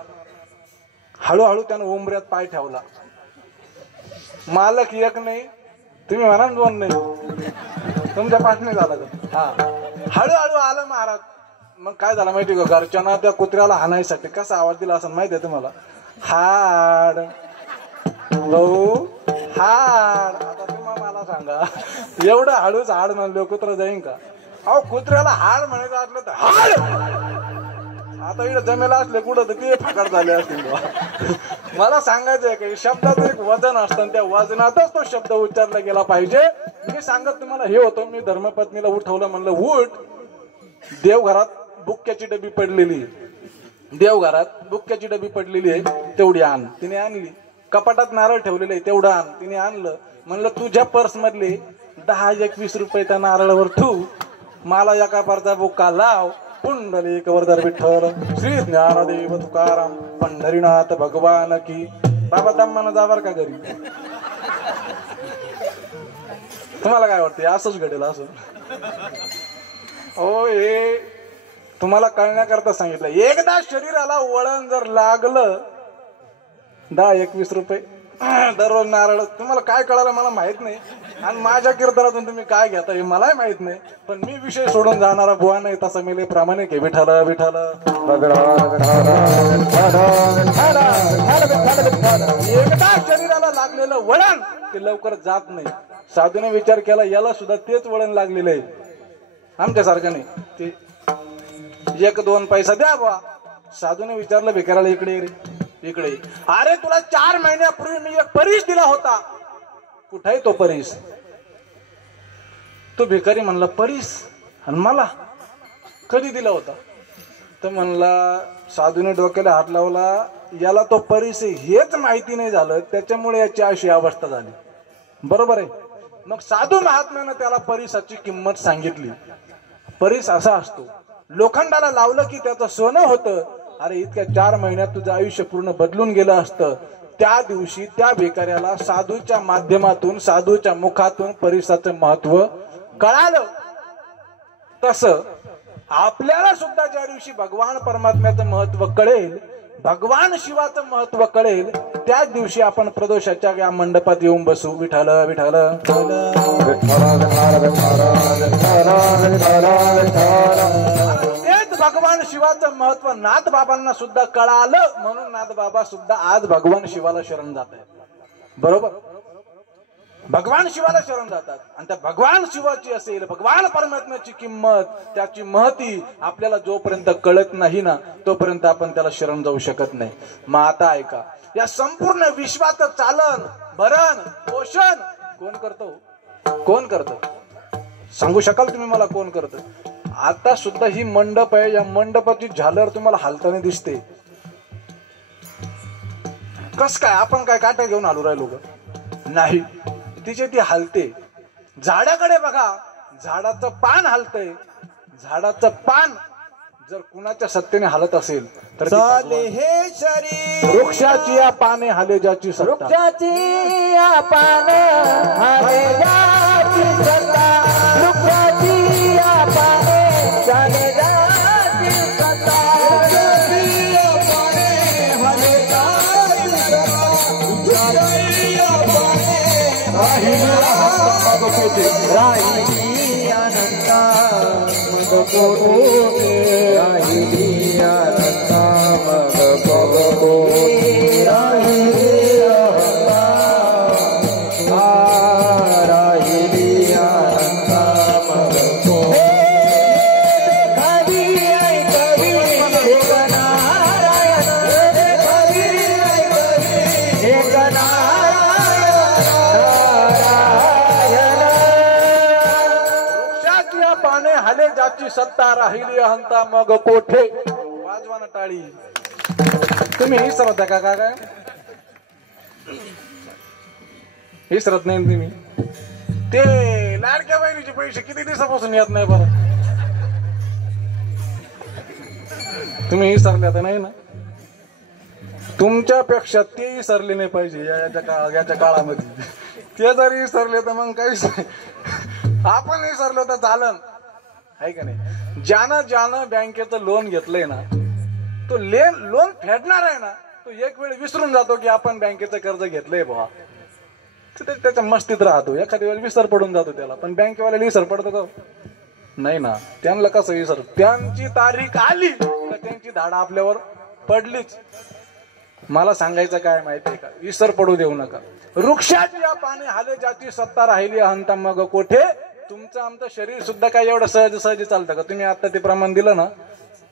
हळूहळू त्यानं उंबऱ्यात पाय ठेवला. मालक 1 नाही, तुम्ही म्हणा 2 नाही, तुमच्या पाठ नाही झाला का? हा, हळूहळू आलं महाराज. मग काय झालं माहिती का? घरच्यांना त्या कुत्र्याला हाणायसाठी कसा आवाज दिला असं माहिती आहे तुम्हाला? हाड भाऊ हाड. आता तुम्ही मला सांगा, एवढं हळूच हाड म्हणलं कुत्र जाईन का? अहो कुत्र्याला हाड म्हणायचं असलं तर हाड. आता इकडे जमेला असले कुठं तर ते फाकाड झाले असतील मला सांगायचं आहे की शब्दाचं एक वजन असतं आणि त्या वजनातच तो शब्द उच्चारला गेला पाहिजे. मी सांगत तुम्हाला हे होतं, मी धर्मपत्नीला उठवलं, म्हणलं उठ, देवघरात बुक्क्याची डबी पडलेली, देवघरात बुक्क्याची डबी पडलेली आहे, तेवढी आण. तिने आणली. कपाटात नारळ ठेवलेले आहे, तेवढं आण. तिने आणलं. म्हणलं तुझ्या पर्स मधले 10-20 रुपये त्या नारळावर ठेव, मला एका परचा बुक्का लाव. पुंडलिक वरदार विठ्ठल श्री ज्ञानदेव तुकाराम पंढरीनाथ भगवान की. बाबा दम्मानं जावर का घरी? तुम्हाला काय वाटतं असंच घडेल असं? हो, हे तुम्हाला कळण्याकरता सांगितलं. एकदा शरीराला वळण जर लागलं 10-21 रुपये दररोज नारळ, तुम्हाला काय कळालं मला माहित नाही, आणि माझ्या कीर्तनातून तुम्ही काय घेता हे मलाही माहित नाही, पण मी विषय सोडून जाणारा बुवा नाही, तसा मेले प्रामाणिक आहे. विठाल विठाल एकदा शरीराला लागलेलं वळण ते लवकर जात नाही. साधूने विचार केला याला सुद्धा तेच वळण लागलेलं आहे, आमच्यासारखं नाही. ते 1-2 पैसा द्या बुवा. साधूने विचारलं भिकाऱ्याला, इकडे रे, इकडे. अरे तुला 4 महिन्यापूर्वी मी एक परीस दिला होता, कुठे तो परीस? तो भिकारी म्हणला परीस, आणि मला कधी दिला होता? तर म्हणला, साधूने डोक्याला हात लावला, याला तो परीस हेच माहिती नाही झालं, त्याच्यामुळे याची अशी अवस्था झाली. बरोबर आहे. मग साधू महात्म्यानं त्याला परीसाची किंमत सांगितली. परीस असा असतो, लोखंडाला लावलं की त्याचं सोनं होतं. अरे इतक्या 4 महिन्यात तुझं आयुष्य पूर्ण बदलून गेलं असतं. त्या दिवशी त्या भिकाऱ्याला साधूच्या माध्यमातून, साधूच्या मुखातून परीसाचं महत्व कळालं. तसं आपल्याला सुद्धा ज्या दिवशी भगवान परमात्म्याचं महत्व कळेल, भगवान शिवाचं महत्व कळेल, त्याच दिवशी आपण प्रदोषाच्या या मंडपात येऊन बसू. विठाल विठाल तेच भगवान शिवाचं महत्व नाथबाबांना सुद्धा कळालं, म्हणून नाथबाबा सुद्धा आज भगवान शिवाला शरण जात आहेत. बरोबर, भगवान शिवाला शरण जातात. आणि त्या भगवान शिवाची असेल, भगवान परमात्म्याची किंमत, त्याची महती आपल्याला जोपर्यंत कळत नाही ना, तोपर्यंत आपण त्याला शरण जाऊ शकत नाही. मग आता ऐका, या संपूर्ण विश्वाचं चालन, भरण, पोषण कोण करतो? कोण करतं? सांगू शकाल तुम्ही मला कोण करतं? आता सुद्धा ही मंडप आहे, या मंडपाची झालर तुम्हाला हालताना दिसते. कस काय? आपण काय काट्या घेऊन आलो राहिलो का? नाही, तिचे ती हलते. झाडाकडे बघा, झाडाचं पान हलतंय. झाडाचं पान जर कुणाच्या सत्तेने हलत असेल तर हे शरीर वृक्षाची या पाने हाले ज्याची सत्ता, वृक्षाची या पाने हाले ज्याची सत्ता, वृक्षाची या पाने हाले ज्याची सत्ता, वृक्षाची या पाने हाले ज्याची सत्ता, वृक्षाची या पाने राहिली अनंता मग कोठे, राहिली अनंता मग कोठे, राहिली अनंता, राहिली अनंता मग कोठे. कवी ऐकवी एक नारायण, कवी ऐकवी एक नारायण, पाने हाले ज्याची सत्ता, राहिली अहंता मग कोठे. वाजवाना टाळी. तुम्ही ही सरत का? काय ही सरत नाही तुम्ही? ते लाडक्या बहिणीचे पैसे किती दिवसापासून येत नाही बरं? तुम्ही ही सरले आता नाही ना? तुमच्यापेक्षा ते सरले नाही पाहिजे याच्या काळामध्ये. ते जरी विसरले तर मग काहीच नाही. आपण विसरलो तर चालन, आहे का नाही? ज्यानं बँकेचं लोन घेतलंय ना, तो लोन फेडणार आहे ना, तो एक वेळ विसरून जातो की आपण बँकेचं कर्ज घेतलंय बाबा. त्याच्या मस्तीत राहतो. एखाद्या वेळेला विसर पडून जातो त्याला. पण बँकेवाल्याला विसर पडतो का? नाही ना. त्यांना कसं विसर? त्यांची तारीख आली तर त्यांची धाडा आपल्यावर पडलीच. मला सांगायचं काय माहितीये का? विसर पडू देऊ नका. वृक्षाची या पाने हाले ज्याची सत्ता, राहिली अहंता मग कोठे. तुमचं आमचं शरीर सुद्धा काय एवढं सहज चालतं का? तुम्ही आता ते प्रमाण दिलं ना,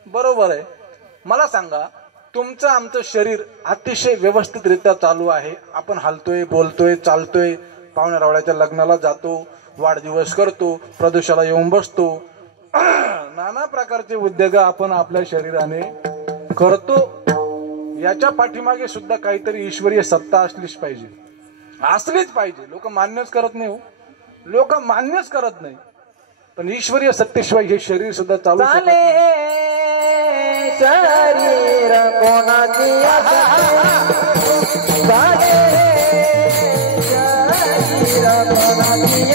बरोबर आहे. मला सांगा, तुमचं आमचं शरीर अतिशय व्यवस्थितरित्या चालू आहे. आपण हलतोय, बोलतोय, चालतोय, पाहुण्या रावळ्याच्या लग्नाला जातो, वाढदिवस करतो, प्रदोषाला येऊन बसतो, नाना प्रकारचे उद्योग आपण आपल्या शरीराने करतो. याच्या पाठीमागे सुद्धा काहीतरी ईश्वरीय सत्ता असलीच पाहिजे, असलीच पाहिजे. लोक मान्यच करत नाही हो, लोक मान्यच करत नाही. पण ईश्वरीय सत्तेशिवाय हे शरीर सुद्धा चालू चाले शरीर कोणाची चाले शरीर कोणाची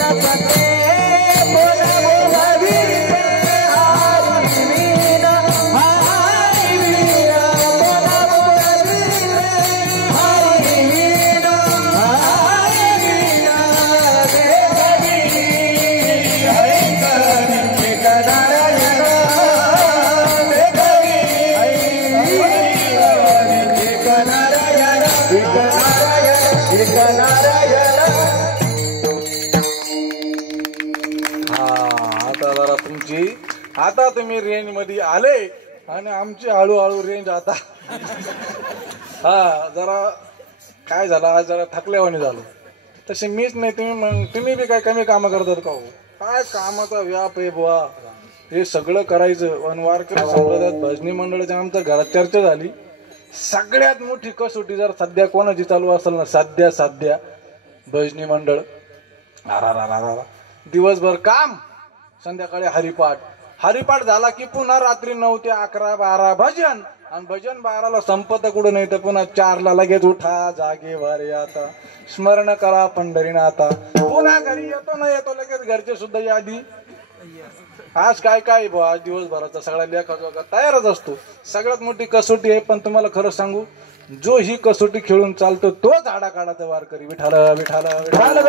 आता तुम्ही रेंज मध्ये आले आणि आमची हळूहळू रेंज आता जरा काय झालं, आज जरा थकल्यावानी झालो. तसे मीच नाही, तुम्ही बी काय कमी कामं करतात का हो? काय कामाचा व्याप आहे बुवा, हे सगळं करायचं. आणि वारकरी संप्रदायात भजनी मंडळाच्या आमच्या घरात चर्चा झाली. सगळ्यात मोठी कसोटी जर सध्या कोणाची चालू असेल ना, सध्या भजनी मंडळ. दिवसभर काम, संध्याकाळी हरिपाठ झाला की पुन्हा रात्री 9 ते 11, 12 भजन. आणि भजन 12ला संपत कुठं नाही तर पुन्हा 4ला लगेच उठा जागेवर आता स्मरण करा पंढरीनाथा. पुन्हा घरी येतो ना येतो लगेच घरचे सुद्धा यादी. आज काय बुवा, आज दिवसभराचा सगळा लेखा तयारच असतो. सगळ्यात मोठी कसोटी आहे. पण तुम्हाला खरं सांगू, जो ही कसोटी खेळून चालतो तोच आडाकाडाचा वारकरी. विठाल विठाल विठाल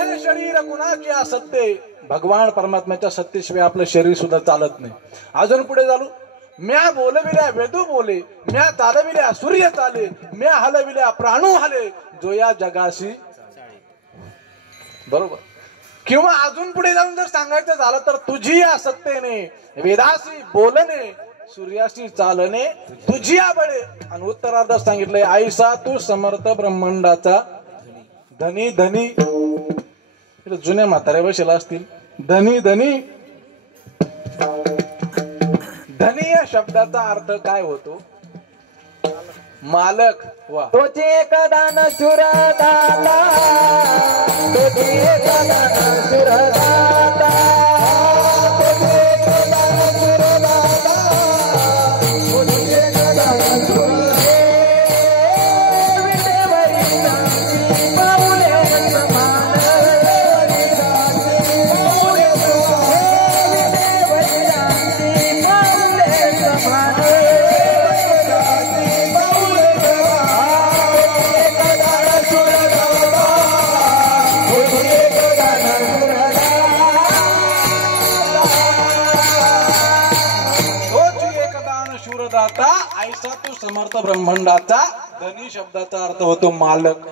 हे शरीर कुणाची असत्य, भगवान परमात्म्याच्या सत्तेशिवाय आपलं शरीर सुद्धा चालत नाही. अजून पुढे चालू, म्या बोलविल्या वेदू बोले, म्या चालविल्या सूर्य चाले, म्या हलविल्या प्राणू हले, जो या जगाशी. बरोबर. किंवा अजून पुढे जाऊन जर सांगायचं झालं तर, तुझी या सत्तेने वेदाशी बोलणे, सूर्याशी चालणे, तुझी या बळे. आणि उत्तरार्धात सांगितलंय, आईसा तू समर्थ ब्रह्मांडाचा धनी धनी. जुन्या म्हाताऱ्या बसेला असतील. धनी धनी धनी या शब्दाचा अर्थ काय होतो? मालक. वा. तोचे एकदान सुरदाता, तोचे एकदान सुरदाता, तोचे एकदान सुरदाता, तोचे एकदान सुरदाता. विटेवरी जाती पाऊले समान, विटेवरी जाती पाऊले समान, विटेवरी जाती पाऊले समान. आयसा तू समर्थ ब्रह्मांडाचा धनी शब्दाचा अर्थ होतो मालक.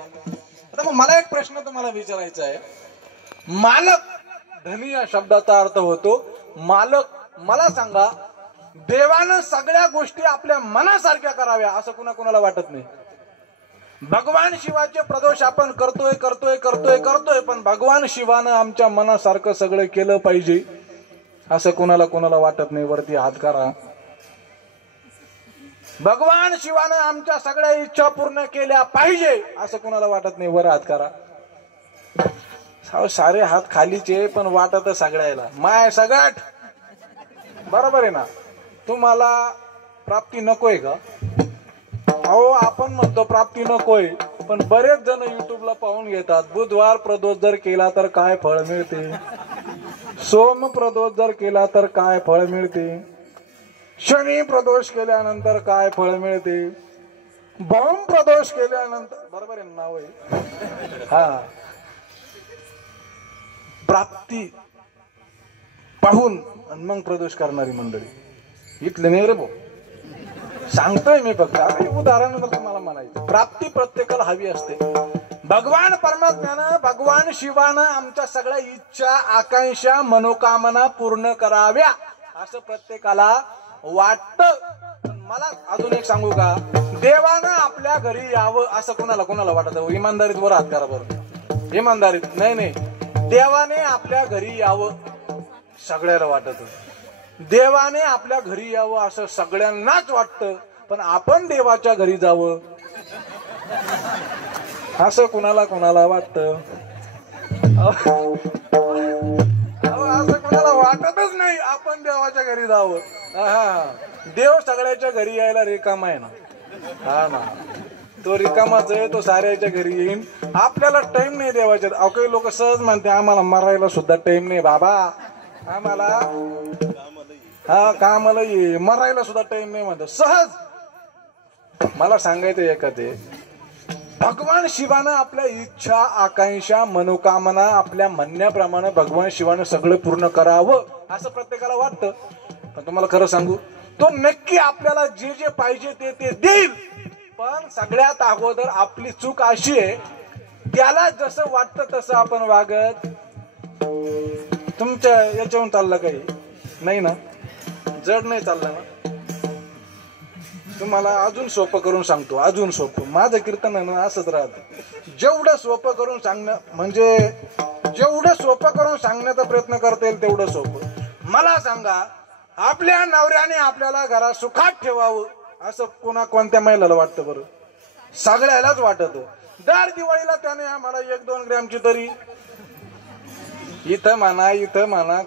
आता मग मला एक प्रश्न तुम्हाला विचारायचा आहे. मालक, धनी या शब्दाचा अर्थ होतो मालक. मला सांगा, देवानं सगळ्या गोष्टी आपल्या मनासारख्या कराव्या असं कुणाला वाटत नाही. भगवान शिवाचे प्रदोष आपण करतोय, पण भगवान शिवानं आमच्या मनासारखं सगळं केलं पाहिजे असं कुणाला वाटत नाही. वरती हात करा. भगवान शिवानं आमच्या सगळ्या इच्छा पूर्ण केल्या पाहिजे असं कुणाला वाटत नाही. वर हात करा. सारे हात खालीचे, पण वाटत सगळ्याला माय सगळ्यात. बरोबर आहे ना? तुम्हाला प्राप्ती नकोय का? अहो, आपण म्हणतो प्राप्ती नकोय, पण बरेच जण युट्यूबला पाहून घेतात. बुधवार प्रदोष जर केला तर काय फळ मिळते, सोम प्रदोष जर केला तर काय फळ मिळते, शनी प्रदोष केल्यानंतर काय फळ मिळते, बॉम्ब प्रदोष केल्यानंतर. बरोबर आहे नाव आहे. हा, प्राप्ती पाहून आणि मग प्रदोष करणारी मंडळी इथले नाही रे भाऊ. सांगतोय मी फक्त उदाहरण तुम्हाला म्हणायचं. प्राप्ती प्रत्येकाला हवी असते. भगवान परमात्म्यानं भगवान शिवानं आमच्या सगळ्या इच्छा आकांक्षा मनोकामना पूर्ण कराव्या असं प्रत्येकाला वाटतं. मला अजून एक सांगू का, देवानं आपल्या घरी यावं असं कोणाला वाटत? इमानदारीत वर हात करा बरं. इमानदारीत नाही, देवाने आपल्या घरी यावं सगळ्याला वाटत. देवाने आपल्या घरी यावं असं सगळ्यांनाच वाटतं, पण आपण देवाच्या घरी जावं असं कुणाला वाटतं? असं कुणाला वाटतच नाही आपण देवाच्या घरी जावं. देव सगळ्याच्या घरी यायला रिकामा आहे ना. हा ना, तो रिकामाच आहे, तो साऱ्याच्या घरी येईन. आपल्याला टाइम नाही देवाच्या. काही लोक सहज म्हणते आम्हाला मरायला सुद्धा टाइम नाही बाबा, आम्हाला कामाला ये, मरायला सुद्धा टाइम नाही म्हणतो सहज. मला सांगायचं एखादे, भगवान शिवानं आपल्या इच्छा आकांक्षा मनोकामना आपल्या म्हणण्याप्रमाणे भगवान शिवानं सगळं पूर्ण करावं असं प्रत्येकाला वाटतं. पण तुम्हाला खरं सांगू, तो नक्की आपल्याला जे जे पाहिजे ते देईल. पण सगळ्यात अगोदर आपली चूक अशी आहे, त्याला जसं वाटतं तसं आपण वागत. तुमच्या याच्यावरून चाललं काही नाही ना, जड नाही चाललं ना. तुम्हाला अजून सोपं करून सांगतो, अजून सोपं. माझं कीर्तन आहे ना असंच राहतं. जेवढं सोपं करून सांगणं म्हणजे जेवढं सोपं करून सांगण्याचा प्रयत्न करता येईल तेवढं सोपं. मला सांगा, आपल्या नवऱ्याने आपल्याला घरात सुखात ठेवावं असं कोणत्या महिलाला वाटतं बरं? सगळ्यालाच वाटत. दर दिवाळीला त्याने आम्हाला 1-2 ग्रॅमची तरी इथं म्हणा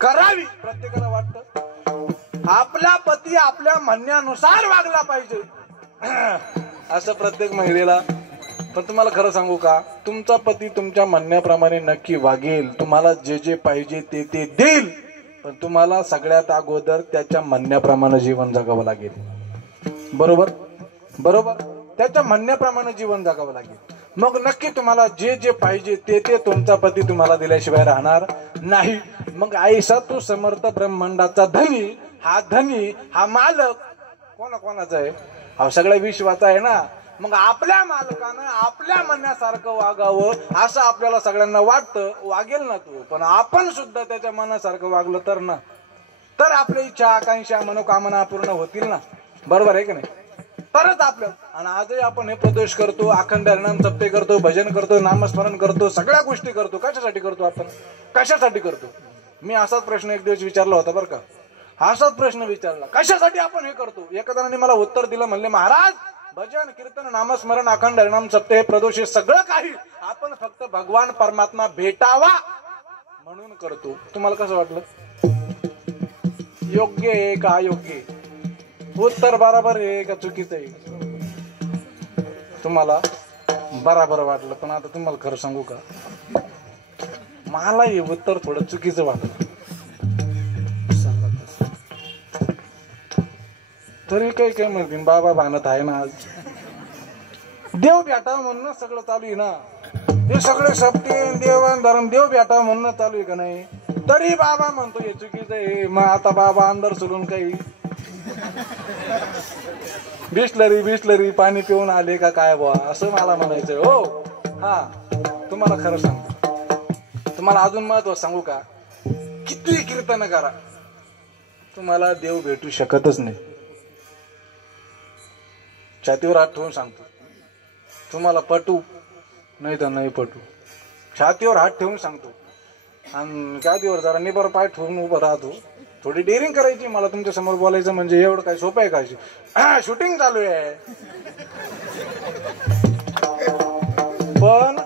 करावी प्रत्येकाला वाटतं. आपला पती आपल्या म्हणण्यानुसार वागला पाहिजे असं प्रत्येक महिलेला. पण तुम्हाला खरं सांगू का, तुमचा पती तुमच्या म्हणण्याप्रमाणे नक्की वागेल, तुम्हाला जे जे पाहिजे ते देईल. पण तुम्हाला सगळ्यात अगोदर त्याच्या म्हणण्याप्रमाणे जीवन जगावं लागेल. बरोबर, त्याच्या म्हणण्याप्रमाणे जीवन जगावं लागेल. मग नक्की तुम्हाला जे जे पाहिजे ते तुमचा पती तुम्हाला दिल्याशिवाय राहणार नाही. मग ऐसा तू समर्थ ब्रह्मांडाचा धनी हा मालक कोणाचा आहे? हा सगळ्या विश्वाचा आहे ना. मग आपल्या मालकानं आपल्या म्हणण्यासारखं वागावं असं आपल्याला सगळ्यांना वाटतं. वागेल ना तू, पण आपण सुद्धा त्याच्या मनासारखं वागलं तर आपल्या इच्छा आकांक्षा मनोकामना पूर्ण होतील ना. बरोबर आहे की नाही? तरच आपलं. आणि आजही आपण हे प्रदोष करतो, अखंड हरिनाम जप्ते करतो, भजन करतो, नामस्मरण करतो, सगळ्या गोष्टी करतो. कशासाठी करतो आपण? कशासाठी करतो? मी असाच प्रश्न एक दिवस विचारला होता बरं का. असाच प्रश्न विचारला, कशासाठी आपण हे करतो? एका जणांनी मला उत्तर दिलं, म्हणले महाराज, भजन कीर्तन नामस्मरण अखंड हरिनाम जप्ते हे प्रदोष हे सगळं काही आपण फक्त भगवान परमात्मा भेटावा म्हणून करतो. तुम्हाला कसं वाटलं? योग्य आहे का अयोग्य? उत्तर बराबर आहे का चुकीचं आहे? तुम्हाला बराबर वाटलं. पण आता तुम्हाला खरं सांगू का, मला हे उत्तर थोडं चुकीचं वाटलं. तरी काही म्हणतील बाबा भानत आहे ना, आज देव भेटा म्हणून सगळं चालू आहे ना. हे सगळे सप्ते देवान धर्म देव भेटा म्हणून चालू आहे का नाही? तरी बाबा म्हणतो हे चुकीचं आहे. मग आता बाबा अंदर सोडून काही बिस्लरी पाणी पिऊन आले का काय बुवा असं मला म्हणायचंय. हो हा, तुम्हाला खरं सांगतो, तुम्हाला अजून महत्व सांगू का, किती कीर्तन करा तुम्हाला देव भेटू शकतच नाही. छातीवर हात ठेवून सांगतो, तुम्हाला पटू नाही तर नाही पटू, छातीवर हात ठेवून सांगतो. आणि छातीवर जरा निबर पाय ठेवून उभं राहतो. थोडी डेअरिंग करायची, मला तुमच्या समोर बोलायचं म्हणजे एवढं काय सोपं आहे का? शूटिंग चालू आहे. पण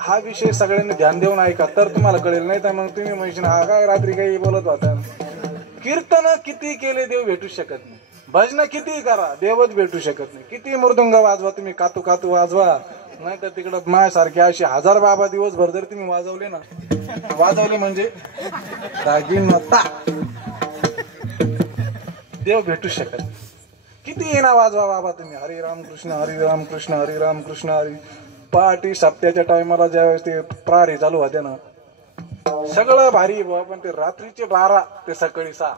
हा विषय सगळ्यांनी ध्यान देऊन ऐका तर तुम्हाला कळेल. नाही तर मग तुम्ही म्हणशील हा काय रात्री काही बोलत होता. कीर्तन किती केले देव भेटू शकत नाही. भजन किती करा देवच भेटू शकत नाही. किती मृदुंग वाजवा तुम्ही, कातू वाजवा, नाही तर तिकडं माझ्यासारखे असे 1000 बाबा दिवसभर जर तुम्ही वाजवले ना, वाजवले म्हणजे दागिन नता देव भेटू शकत. किती येणा वाजवा बाबा तुम्ही, हरे राम कृष्ण हरे राम कृष्ण हरे राम कृष्ण हरी. पहाटे सप्त्याच्या टायमाला ज्यावेळेस ते प्रारे चालू होते ना, सगळं भारी बाबा. पण ते रात्रीचे 12 ते सकाळी 6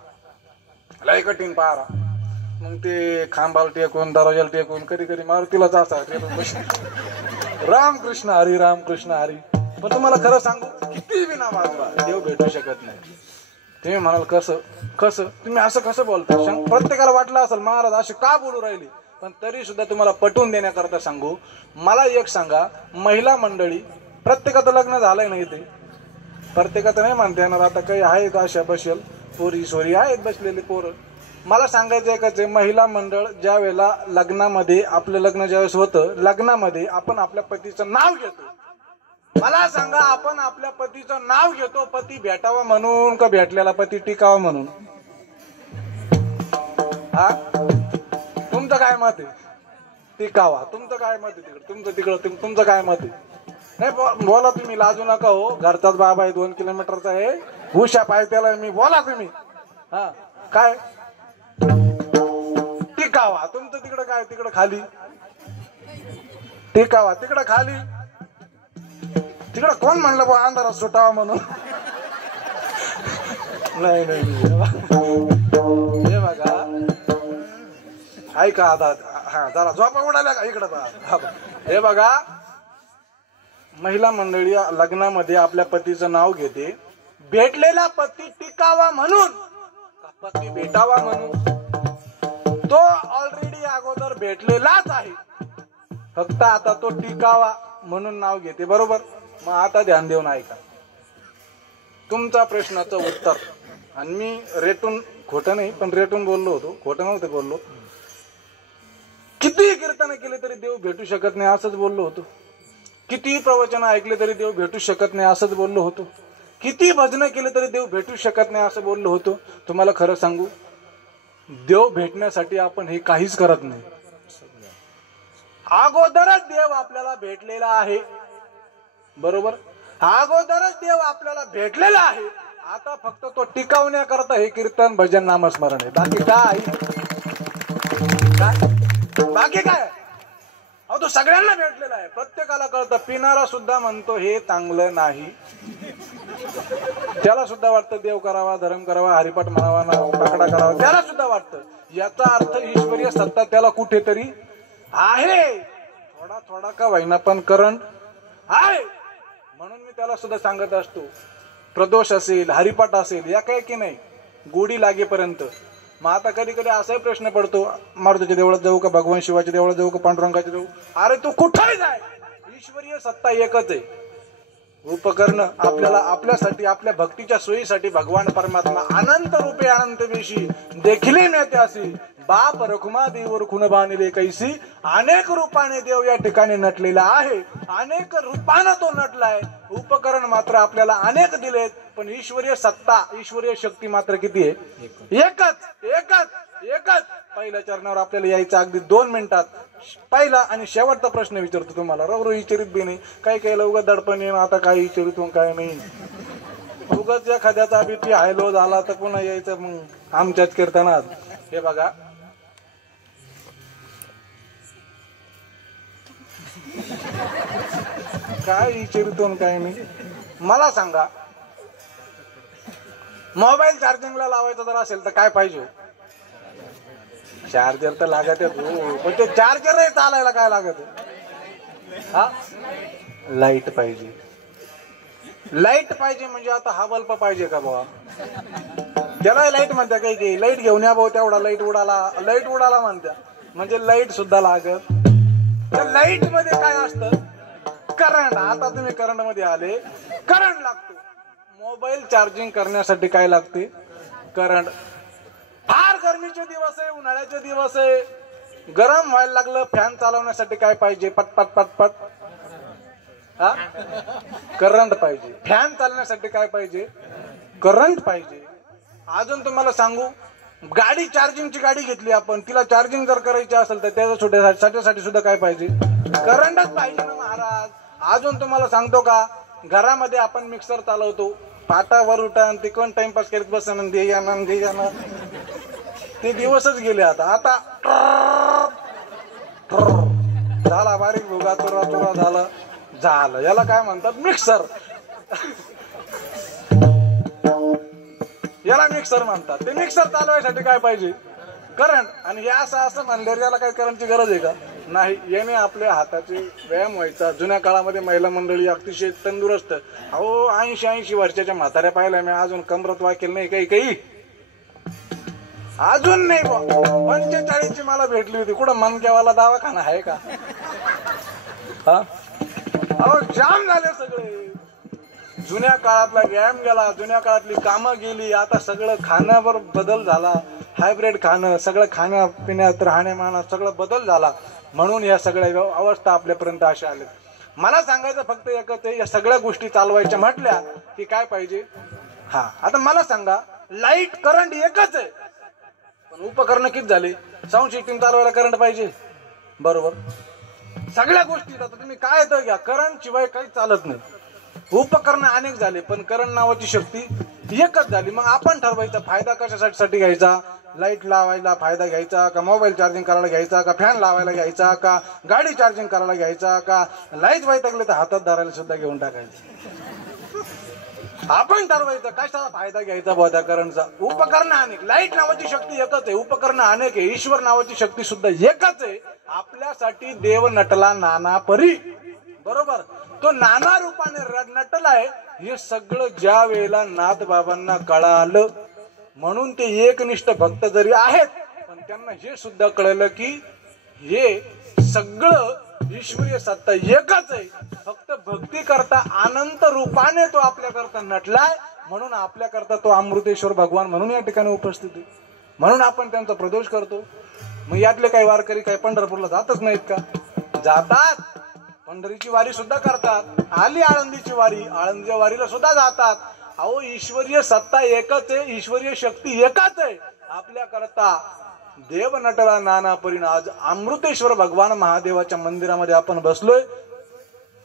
लय कठीण पारा. मग ते खांबाला टेकून दरवाजाला टेकून कधी मारुतीला जातात रामकृष्ण हरी रामकृष्ण हरी. पण तुम्हाला खरं सांगू, किती विना वाजवा देव भेटू शकत नाही. तुम्ही म्हणाल कसं कसं, तुम्ही असं कसं बोलता? प्रत्येकाला वाटलं असेल महाराज असे का बोलू राहिले, पण तरी सुद्धा तुम्हाला पटवून देण्याकरता सांगू. मला एक सांगा, महिला मंडळी प्रत्येकाचं लग्न झालंय ना इथे? प्रत्येकाचं नाही म्हणता येणार, आता काही आहेत अशा बसेल पोरी सोरी आहेत बसलेले पोरं. मला सांगायचं एकच आहे, महिला मंडळ ज्या वेळेला लग्नामध्ये, आपलं लग्न ज्यावेळेस होतं, लग्नामध्ये आपण आपल्या पतीचं नाव घेतो. मला सांगा, आपण आपल्या पतीचं नाव घेतो पती भेटावा म्हणून का भेटलेला पती टिकावा म्हणून? हा, तुमचं काय मत आहे? टिकावा. तुमचं काय मत आहे? तुमचं काय मत आहे? नाही बोला तुम्ही, लाजू नका हो. घरचाच बाबा आहे, 2 किलोमीटरचा आहे, हुशा पाय त्याला मी. बोला तुम्ही. हा काय टिकावा? तुमचं तिकडं काय? तिकडं खाली टिकावा, तिकडं खाली. तिकडं कोण म्हणलं बा अंधारात सुटावा म्हणून? नाही नाही, हे बघा ऐका आता. हा जरा झोपा उडाल्या का इकडं बा. हे बघा, महिला मंडळी लग्नामध्ये आपल्या पतीचं नाव घेते. भेटलेला पती टिकावा म्हणून का पती भेटावा म्हणून? तो ऑलरेडी अगोदर भेटलेलाच आहे, फक्त आता तो टिकावा म्हणून नाव घेते. बरोबर? मग आता ध्यान देऊन ऐका तुमचा प्रश्नाचं उत्तर. आणि मी रेटून, खोटं नाही पण रेटून बोललो होतो, खोटं नव्हतं बोललो. किती कीर्तन केले तरी देव भेटू शकत नाही असंच बोललो होतो. किती प्रवचन ऐकले तरी देव भेटू शकत नाही असंच बोललो होतो. किती भजन केले तरी देव भेटू शकत नाही असं बोललो होतो. तुम्हाला खरं सांगू, देव भेटण्यासाठी आपण हे काहीच करत नाही. अगोदरच देव आपल्याला भेटलेला आहे. बरोबर? अगोदरच देव आपल्याला भेटलेला आहे. आता फक्त तो टिकवण्याकरता हे कीर्तन भजन नामस्मरण आहे. बाकी काय? बाकी काय? अहो तो सगळ्यांना भेटलेला आहे, प्रत्येकाला कळतं. पिणारा सुद्धा म्हणतो हे चांगलं नाही, त्याला सुद्धा वाटतं देव करावा, धर्म करावा, हरिपाठ म्हणावा, पाकडा करावा, त्याला सुद्धा वाटतं. याचा अर्थ ईश्वरीय सत्ता त्याला कुठेतरी आहे, थोडा थोडा का होईना पण करंट आहे. म्हणून मी त्याला सुद्धा सांगत असतो, प्रदोष असेल, हरिपाठ असेल, या काय की नाही गोडी लागेपर्यंत. मग आता कधी कधी असाही प्रश्न पडतो, मारुतीच्या देवळात जाऊ का, भगवान शिवाच्या देवळात जाऊ का, पांडुरंगाच्या जाऊ? अरे तू कुठेही जाय, ईश्वरीय सत्ता एकच आहे. उपकरण आपल्याला आपल्यासाठी, आपल्या भक्तीच्या सोयीसाठी भगवान परमात्मा अनंत रूपे अनंत वेशी देखील मिळते अशी बाप रखुमा देवर खुन बांधले कैसी. अनेक रूपाने देव या ठिकाणी नटलेला आहे, अनेक रूपाने तो नटलाय. उपकरण मात्र आपल्याला अनेक दिलेत, पण ईश्वरीय सत्ता, ईश्वरीय शक्ती मात्र किती आहे? एकच एकच एकच. पहिल्या चरणावर आपल्याला यायचं अगदी 2 मिनिटात. पहिला आणि शेवटचा प्रश्न विचारतो तुम्हाला, रवरो विचारित बी नाही, काय केलं उगाच दडपण येणं, आता काय विचारित काय नाही. उगाच एखाद्याचा बीपी हाय लो झाला तर पुन्हा यायचं मग आमच्याच कीर्तनात. हे बघा, काय विचारितो काय नाही. मला सांगा, मोबाईल चार्जिंगला लावायचा जर असेल तर काय पाहिजे? चार्जर तर लागत आहे, पण ते चार्जर चालायला काय लागत? हा, लाईट पाहिजे. लाईट पाहिजे म्हणजे आता हा बल्ब पाहिजे का बाबा? त्याला लाईट म्हणत्या काही काही. लाईट घेऊन या भाऊ, तेवढा लाईट उडाला म्हणत्या, म्हणजे लाईट सुद्धा लागत. तर लाईट मध्ये काय असतं? करंट. आता तुम्ही करंट मध्ये आले, करंट लागतो. मोबाईल चार्जिंग करण्यासाठी काय लागते? करंट. फार गरमीचे दिवस आहे, उन्हाळ्याचे दिवस आहे, गरम व्हायला लागलं, फॅन चालवण्यासाठी काय पाहिजे? पटपट पटपट. हा, करंट पाहिजे. फॅन चालण्यासाठी काय पाहिजे? करंट पाहिजे. अजून तुम्हाला सांगू, गाडी, चार्जिंगची गाडी घेतली आपण, तिला चार्जिंग जर करायची असेल तर त्याच्यासाठी सुद्धा काय पाहिजे? करंटच पाहिजे ना महाराज. अजून तुम्हाला सांगतो का, घरामध्ये आपण मिक्सर चालवतो, पाटावर उठा ते कोण टाइमपास करत बसन, दे जाणार ते दिवसच गेले. आता झाला बारीक भोगा, चुरा झालं. याला काय म्हणतात? मिक्सर. याला मिक्सर म्हणतात. ते मिक्सर चालवायसाठी काय पाहिजे? करंट. आणि हे असं म्हणल्यावर याला काय करंटची गरज आहे का? नाही, याने आपल्या हाताचे व्यायाम व्हायचा. जुन्या काळामध्ये महिला मंडळी अतिशय तंदुरुस्त. अहो 80-80 वर्षाच्या म्हाताऱ्या पाहिल्या मी, अजून कमरत वाकेल नाही काही काही, अजून नाही. 45 ची मला भेटली होती. कुठं मनक्यावाला दवाखाना आहे का? अहो जाम झाले सगळे. जुन्या काळातला व्यायाम गेला, जुन्या काळातली कामं गेली. आता सगळं खाण्यावर बदल झाला, हायब्रिड खाणं, सगळं खाण्यापिण्यात राहण्यामानात सगळं बदल झाला. म्हणून या सगळ्या अवस्था आपल्यापर्यंत अशा आल्या. मला सांगायचं फक्त एकच आहे, या सगळ्या गोष्टी चालवायच्या म्हटल्या की काय पाहिजे? आता मला सांगा, लाईट करंट एकच आहे, पण उपकरण किती झाले? साऊंड सिस्टीम चालवायला करंट पाहिजे, बरोबर? सगळ्या गोष्टी आता तुम्ही काय येतं घ्या, करंट शिवाय काही चालत नाही. उपकरण अनेक झाले, पण करंट नावाची शक्ती एकच झाली. मग आपण ठरवायचा फायदा कशासाठी घ्यायचा? लाईट लावायला फायदा घ्यायचा का? मोबाईल चार्जिंग करायला घ्यायचा का? फॅन लावायला घ्यायचा का? गाडी चार्जिंग करायला घ्यायचा का? लाईट वैतागले तर हातात धरायला सुद्धा घेऊन टाकायचं. आपण ठरवायचं कशाला फायदा घ्यायचा बुवा त्या करंटचा. उपकरण अनेक, लाईट नावाची शक्ती एकच आहे, उपकरण अनेक आहे, ईश्वर नावाची शक्ती सुद्धा एकच आहे. आपल्यासाठी देव नटला नाना परी, बरोबर? तो नाना रूपाने नटलाय. हे सगळं ज्या वेळेला नाथ बाबांना कळालं, म्हणून ते एकनिष्ठ भक्त जरी आहेत, पण त्यांना हे सुद्धा कळलं की हे सगळं ईश्वरीय सत्ता एकच आहे. फक्त भक्ती करता अनंत रूपाने तो आपल्या करता नटलाय, म्हणून आपल्या करता तो अमृतेश्वर भगवान म्हणून या ठिकाणी उपस्थित आहे. म्हणून आपण त्यांचा प्रदोष करतो. मग यातले काही वारकरी काही पंढरपूरला जातच नाहीत का? जातात. पंढरीची वारी सुद्धा करतात. आली आळंदीची वारी, आळंदीच्या वारीला सुद्धा जातात. अहो ईश्वरीय सत्ता एकच आहे, ईश्वरीय शक्ती एकच आहे. आपल्या करता देव नटला नाना परीन. आज अमृतेश्वर भगवान महादेवाच्या मंदिरामध्ये आपण बसलोय.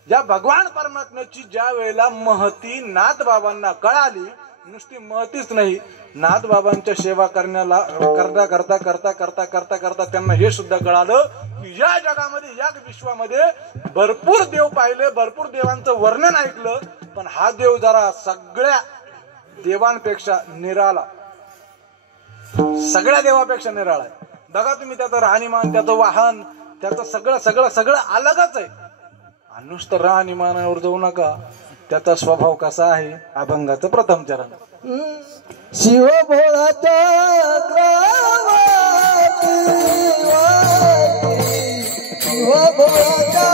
या भगवान परमात्म्याची ज्या वेळेला महती नाथ बाबांना कळाली, नुसती महतीच नाही, नाथ बाबांच्या सेवा करण्याला करता करता करता करता करता करता त्यांना हे सुद्धा कळालं की या जगामध्ये, या विश्वामध्ये भरपूर देव पाहिले, भरपूर देवांचं वर्णन ऐकलं, पण हा देव जरा सगळ्या देवांपेक्षा निराळा, सगळ्या देवापेक्षा निराळा आहे. बघा तुम्ही, त्याचं राहणीमान, त्याचं वाहन, त्याचं सगळं सगळं सगळं अलगच आहे. आणि नुसतं राहणीमानावर जाऊ नका, त्याचा स्वभाव कसा आहे? अभंगाचं प्रथम चरण. शिव भोळाच्या शिव भोळाच्या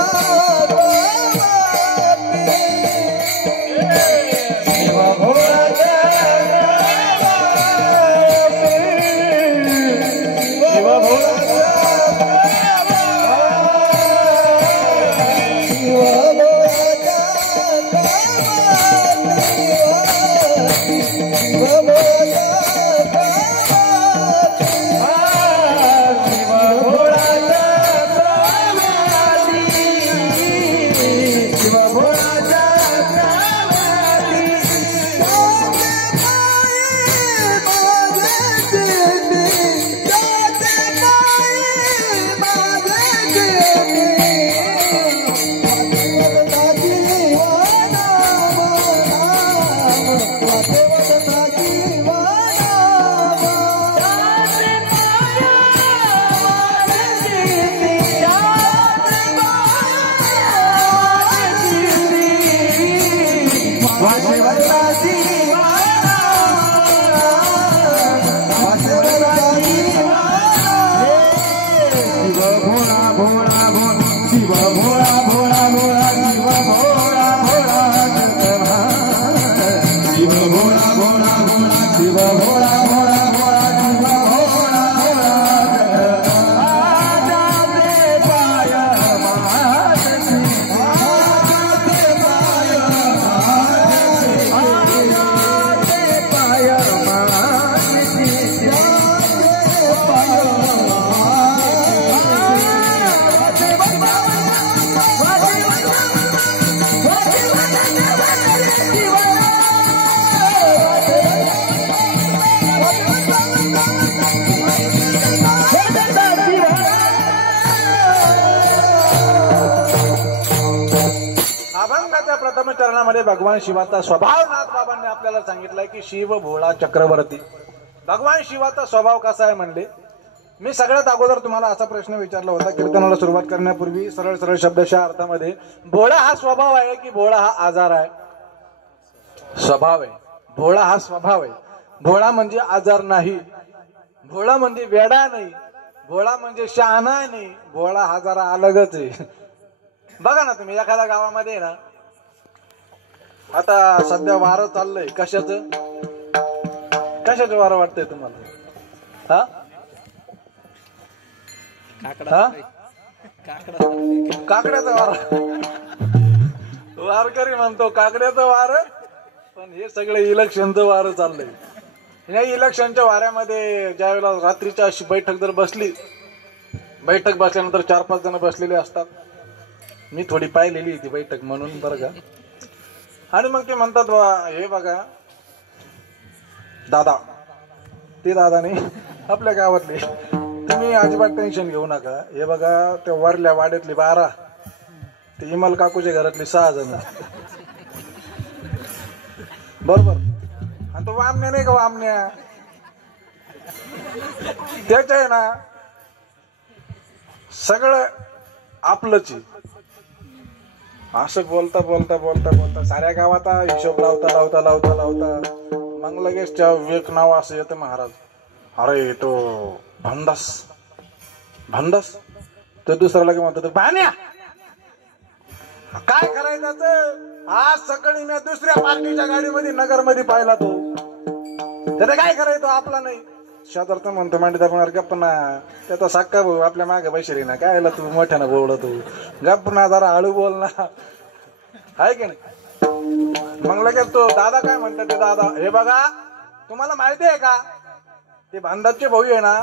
शिव भोळाच्या शिव भोळाच्या चरणामध्ये भगवान शिवाचा स्वभाव नाथ बाबांनी आपल्याला सांगितलाय की शिव भोळा चक्रवर्ती. भगवान शिवाचा स्वभाव कसा आहे म्हणले, मी सगळ्यात अगोदर तुम्हाला असा प्रश्न विचारला होता कीर्तनाला सुरुवात करण्यापूर्वी सरळ सरळ शब्दशः अर्थामध्ये, भोळा हा स्वभाव आहे की भोळा हा आजार आहे? स्वभाव आहे. भोळा हा स्वभाव आहे. भोळा म्हणजे आजार नाही, भोळा म्हणजे वेडा नाही, भोळा म्हणजे शहाणा नाही, भोळा हा जरा अलगच आहे. बघा ना तुम्ही एखाद्या गावामध्ये ना, आता सध्या वारं चाललंय, कशाचं वारं वाटतंय तुम्हाला? हा काकड्याचं वारं. वारकरी म्हणतो काकड्याचं वारं, पण हे सगळे इलेक्शनचं वारं चाललंय. या इलेक्शनच्या वाऱ्यामध्ये ज्यावेळेला रात्रीच्या अशी बैठक जर बसली, बैठक बसल्यानंतर 4-5 जण बसलेले असतात. मी थोडी पाहिलेली ती बैठक म्हणून बरं का. आणि मग ते म्हणतात हे बघा दादा, ते दादा नाही आपल्या गावातले, तुम्ही अजिबात टेन्शन घेऊ नका. हे बघा त्या वरल्या वाड्यातली 12, ते इमल काकूच्या घरातली 6 जण बरोबर. आणि तो वामण्या नाही का, वामण्या त्याच आहे ना सगळं आपलंच. असं बोलता बोलता बोलता बोलता साऱ्या गावाचा हिशोब लावता लावता लावता लावता मग लगेच एक नाव असं येतं महाराज, अरे तो भंडास भंडास. तर दुसरा लगे म्हणतो भान्या. काय करायचं? आज सकाळी मी दुसऱ्या पार्टीच्या गाडीमध्ये नगरमध्ये पाहिला तो. त्याला काय करायचं आपला नाही. शेजारच म्हणतो मांडीदार गप्प ना, त्याचा साक्का भाऊ आपल्या मागे बैशरी ना, काय तू मोठ्यानं बोलला तू, गप्प ना जरा हळू बोल ना, आहे की नाही. मग लगेच तो दादा काय म्हणतात, ते दादा हे बघा तुम्हाला माहिती आहे का, ते भांडाचे भाऊ आहे ना,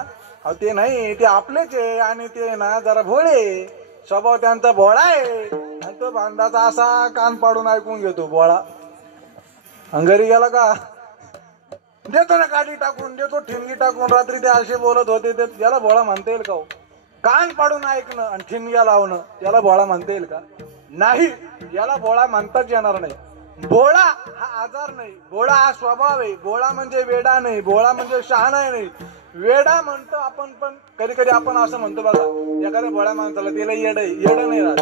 अहो ते नाही, ते आपलेच आहे. आणि ते ना जरा भोळे स्वभाव त्यांचा भोळा आहे. आणि तो भांडाचा असा कान पाडून ऐकून घेतो भोळा. घरी गेला का देतो ना गाडी टाकून, देतो ठिणगी टाकून. रात्री ते असे बोलत होते, ते याला भोळा म्हणता येईल का? कान पाडून ऐकणं आणि ठिणग्या लावणं याला भोळा म्हणता येईल का? नाही, याला भोळा म्हणताच येणार नाही. भोळा हा आजार नाही, भोळा हा स्वभाव आहे. भोळा म्हणजे वेडा नाही, भोळा म्हणजे शहाणा नाही. वेडा म्हणतो आपण, पण कधी कधी आपण असं म्हणतो बघा, एखाद्या भोळ्या माणसाला त्याला येड नाही राहत.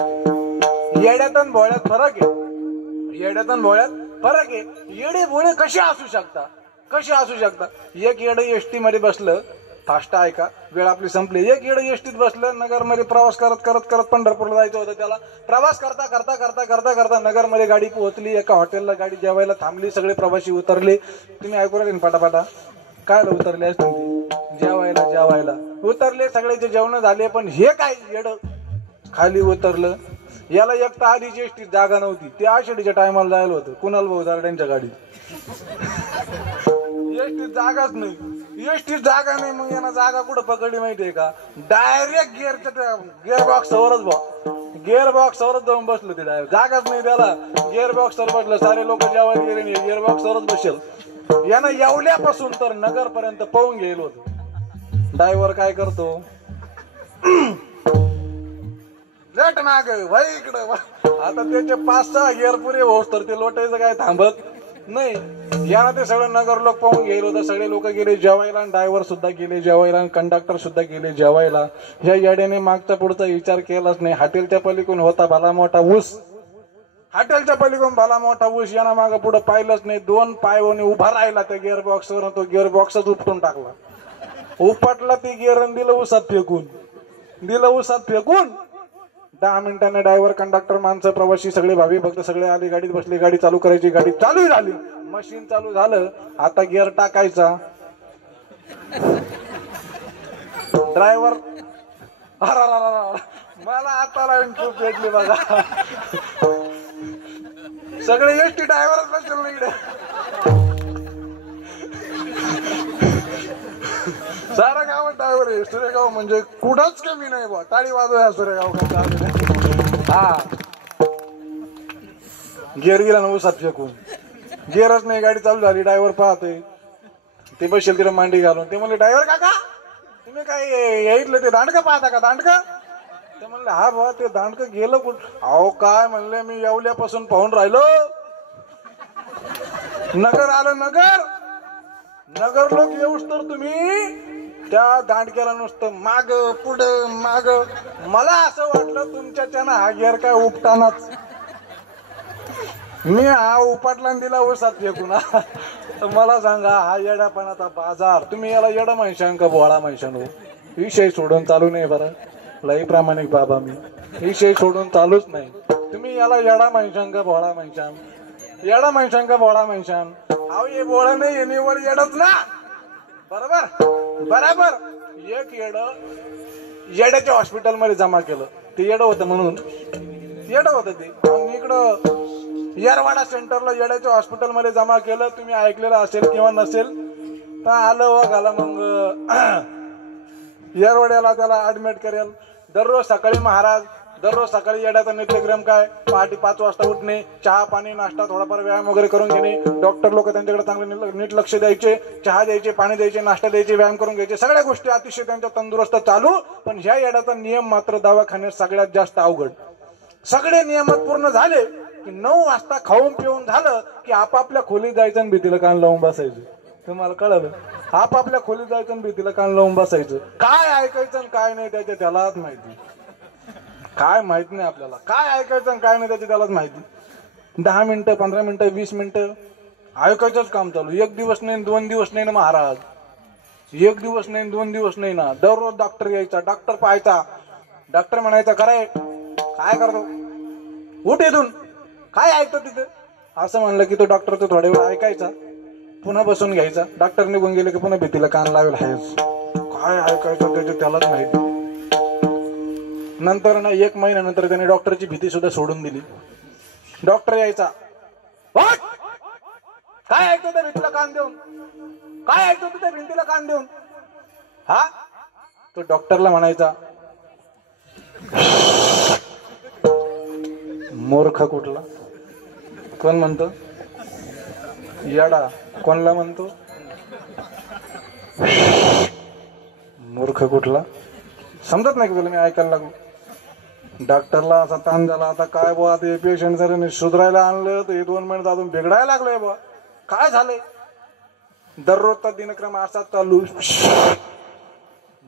येड्यात आणि भोळ्यात फरक आहे. येड्यात आणि भोळ्यात फरक आहे. येडे भोळे कसे असू शकतात? कसे असू शकतात? एक येडं एसटी मध्ये बसलं, फास्ट ऐका, वेळ आपली संपली. एक येडं एसटीत बसलं, नगरमध्ये प्रवास करत करत करत पंढरपूरला जायचं होतं त्याला. प्रवास करता करता करता करता करता नगरमध्ये गाडी पोहोचली. एका हॉटेलला गाडी जेवायला थांबली. सगळे प्रवासी उतरले. तुम्ही ऐकू राहिले पाटापाटा? काय उतरले असतील ते? जेवायला उतरले. सगळ्याचे जेवण झाले. पण हे काय येड खाली उतरलं. याला एक तर आधीची एसटीत जागा नव्हती. ते आषाढीच्या टायमाला जायला होतं कुणाल भाऊ दारड्यांच्या गाडीत. एसटीत जागाच नाही, एसटीत जागा नाही. मग यांना जागा कुठं पकडली माहितीये का? डायरेक्ट गिअर बॉक्सवरच जाऊन बसलो. ते डायरेक्ट जागाच नाही त्याला, गिअर बॉक्सवर बसलं. सारे लोक जेवायला गेले नाही, गिअर बॉक्सवरच बसेल. यानं येवल्यापासून तर नगर पर्यंत पळून गेलो होतो. ड्रायव्हर काय करतो, लेट माग भाई इकडं. आता त्याचे 5-6 गिअर पुरे होस तर ते लोटायचं काय थांबत नाही. यानं ते सगळं नगर लोक पाहून गेलो होतं. सगळे लोक गेले जेवायला, ड्रायव्हर सुद्धा गेले जेवायला, कंडक्टर सुद्धा गेले जेवायला. या येड्याने मागचा पुढचा विचार केलाच नाही. हॉटेलच्या पलीकडून होता भला मोठा ऊस, हॉटेलच्या पलीकडून भला मोठा ऊस. यानं मागं पुढं पाहिलंच नाही. 2 पायवने उभा राहिला त्या गिअर बॉक्सवर. तो गिअर बॉक्सच उपटून टाकला. उपटला ती गिअर आणि दिलं उसात फेकून. 10 मिनिटांनी ड्रायव्हर, कंडक्टर, माणसं, प्रवासी सगळे भावी भक्त सगळे आले. गाडीत बसले. गाडी चालू करायची. गाडी चालू झाली. मशीन चालू झालं. आता गिअर टाकायचा. ड्रायव्हर मला आता लावून खूप भेटली बघा. सगळे एसटी ड्रायव्हरच बसले इकडे. सारा गावात ड्रायव्हर आहे. सुरेगाव म्हणजे कुठंच कमी नाही बा. टाळी वाजवा सुरेगाव. हा गिअर गेला ना उसात फेकून. गिअरच नाही. गाडी चालू झाली. ड्रायव्हर पाहतोय. ते बसेल तिला मांडी घालून. ते म्हणले ड्रायव्हर काका तुम्ही काय यायतलं ते दांडका पाहता का? दांडका? ते म्हणले हा बा ते दांडकं गेलं कुठं? अहो काय म्हणले मी येवल्यापासून पाहून राहिलो. नगर आलं. नगर लोक येऊच तर तुम्ही त्या दांडक्याला नुसतं माग पुढं माग. मला असं वाटलं तुमच्याच्यानं हा गेर काय उपटानाच. मी हा उपाटला आणि दिला उसात फेकून. मला सांगा हा येड्यापणाचा बाजार. तुम्ही याला येडा म्हणशान का भोळा म्हणशान? विषय सोडून चालू नाही बरं. लई प्रामाणिक बाबा मी. विषय सोडून चालूच नाही. तुम्ही याला येडा म्हणशान का भोळा म्हणशान? येडा म्हणशान का भोळा म्हणशान? अहो हे भोळा नाही, हे निवड येडच ना. बरोबर बराबर. एक येड येड्याच्या हॉस्पिटल मध्ये जमा केलं. ते येडं होतं म्हणून येडं होतं ते. इकडं येरवाडा सेंटरला येड्याच्या हॉस्पिटल मध्ये जमा केलं. तुम्ही ऐकलेलं असेल किंवा नसेल तर आलं व घाला. मग येरवाड्याला त्याला ऍडमिट करेल. दररोज सकाळी महाराज दररोज सकाळी येड्याचा नित्यक्रम काय? पहाटे 5 वाजता उठणे, चहा पाणी नाश्ता थोडाफार व्यायाम वगैरे करून घेणे. डॉक्टर लोक त्यांच्याकडे चांगले नीट लक्ष द्यायचे. चहा द्यायचे, पाणी द्यायचे, नाश्ता द्यायचे, व्यायाम करून घ्यायचे. सगळ्या गोष्टी अतिशय त्यांच्या तंदुरुस्त चालू. पण ह्या येड्याचा नियम मात्र दवाखान्यात सगळ्यात जास्त अवघड. सगळे नियम पूर्ण झाले की 9 वाजता खाऊन पिऊन झालं की आपापल्या खोलीत जायचं आणि भीतीला कान लावून बसायचं. तुम्हाला कळलं? आपापल्या खोलीत जायचं आणि भीतीला कान लावून बसायचं. काय ऐकायचं आणि काय नाही त्याच्या त्यालाच माहिती. काय माहित नाही आपल्याला काय ऐकायचं आणि काय नाही त्याची त्यालाच माहिती. 10 मिनिटं 15 मिनिटं 20 मिनिटं ऐकायचंच काम चालू. 1 दिवस नाही 2 दिवस नाही ना महाराज. 1 दिवस नाही 2 दिवस नाही ना. दररोज डॉक्टर यायचा, डॉक्टर पाहायचा. डॉक्टर म्हणायचा करे काय करतो, उठ इथून, काय ऐकतो तिथं. असं म्हणलं की तो डॉक्टरचं थोड्या वेळ ऐकायचा, पुन्हा बसून घ्यायचा. डॉक्टर निघून गेले की पुन्हा भीतीला कान लावेल आहेच. काय ऐकायचं त्याचे त्यालाच माहिती. नंतर ना 1 महिन्यानंतर त्याने डॉक्टरची भीती सुद्धा सोडून दिली. डॉक्टर यायचा, काय ऐकतो त्या भीतीला कान देऊन, काय ऐकतो त्या भिंतीला कान देऊन. हा तो डॉक्टरला म्हणायचा मूर्ख कुठला. कोण म्हणतो येडा? कोणला म्हणतो मूर्ख कुठला? समजत नाही का तुला? मी ऐकायला लागलो. डॉक्टरला असा ताण झाला. आता काय बुवा ते पेशंट जर सुधारायला आणलं तर हे 2 महिन्यात अजून बिघडायला लागलंय बुवा. काय झालंय? दररोजचा दिनक्रम असा चालू.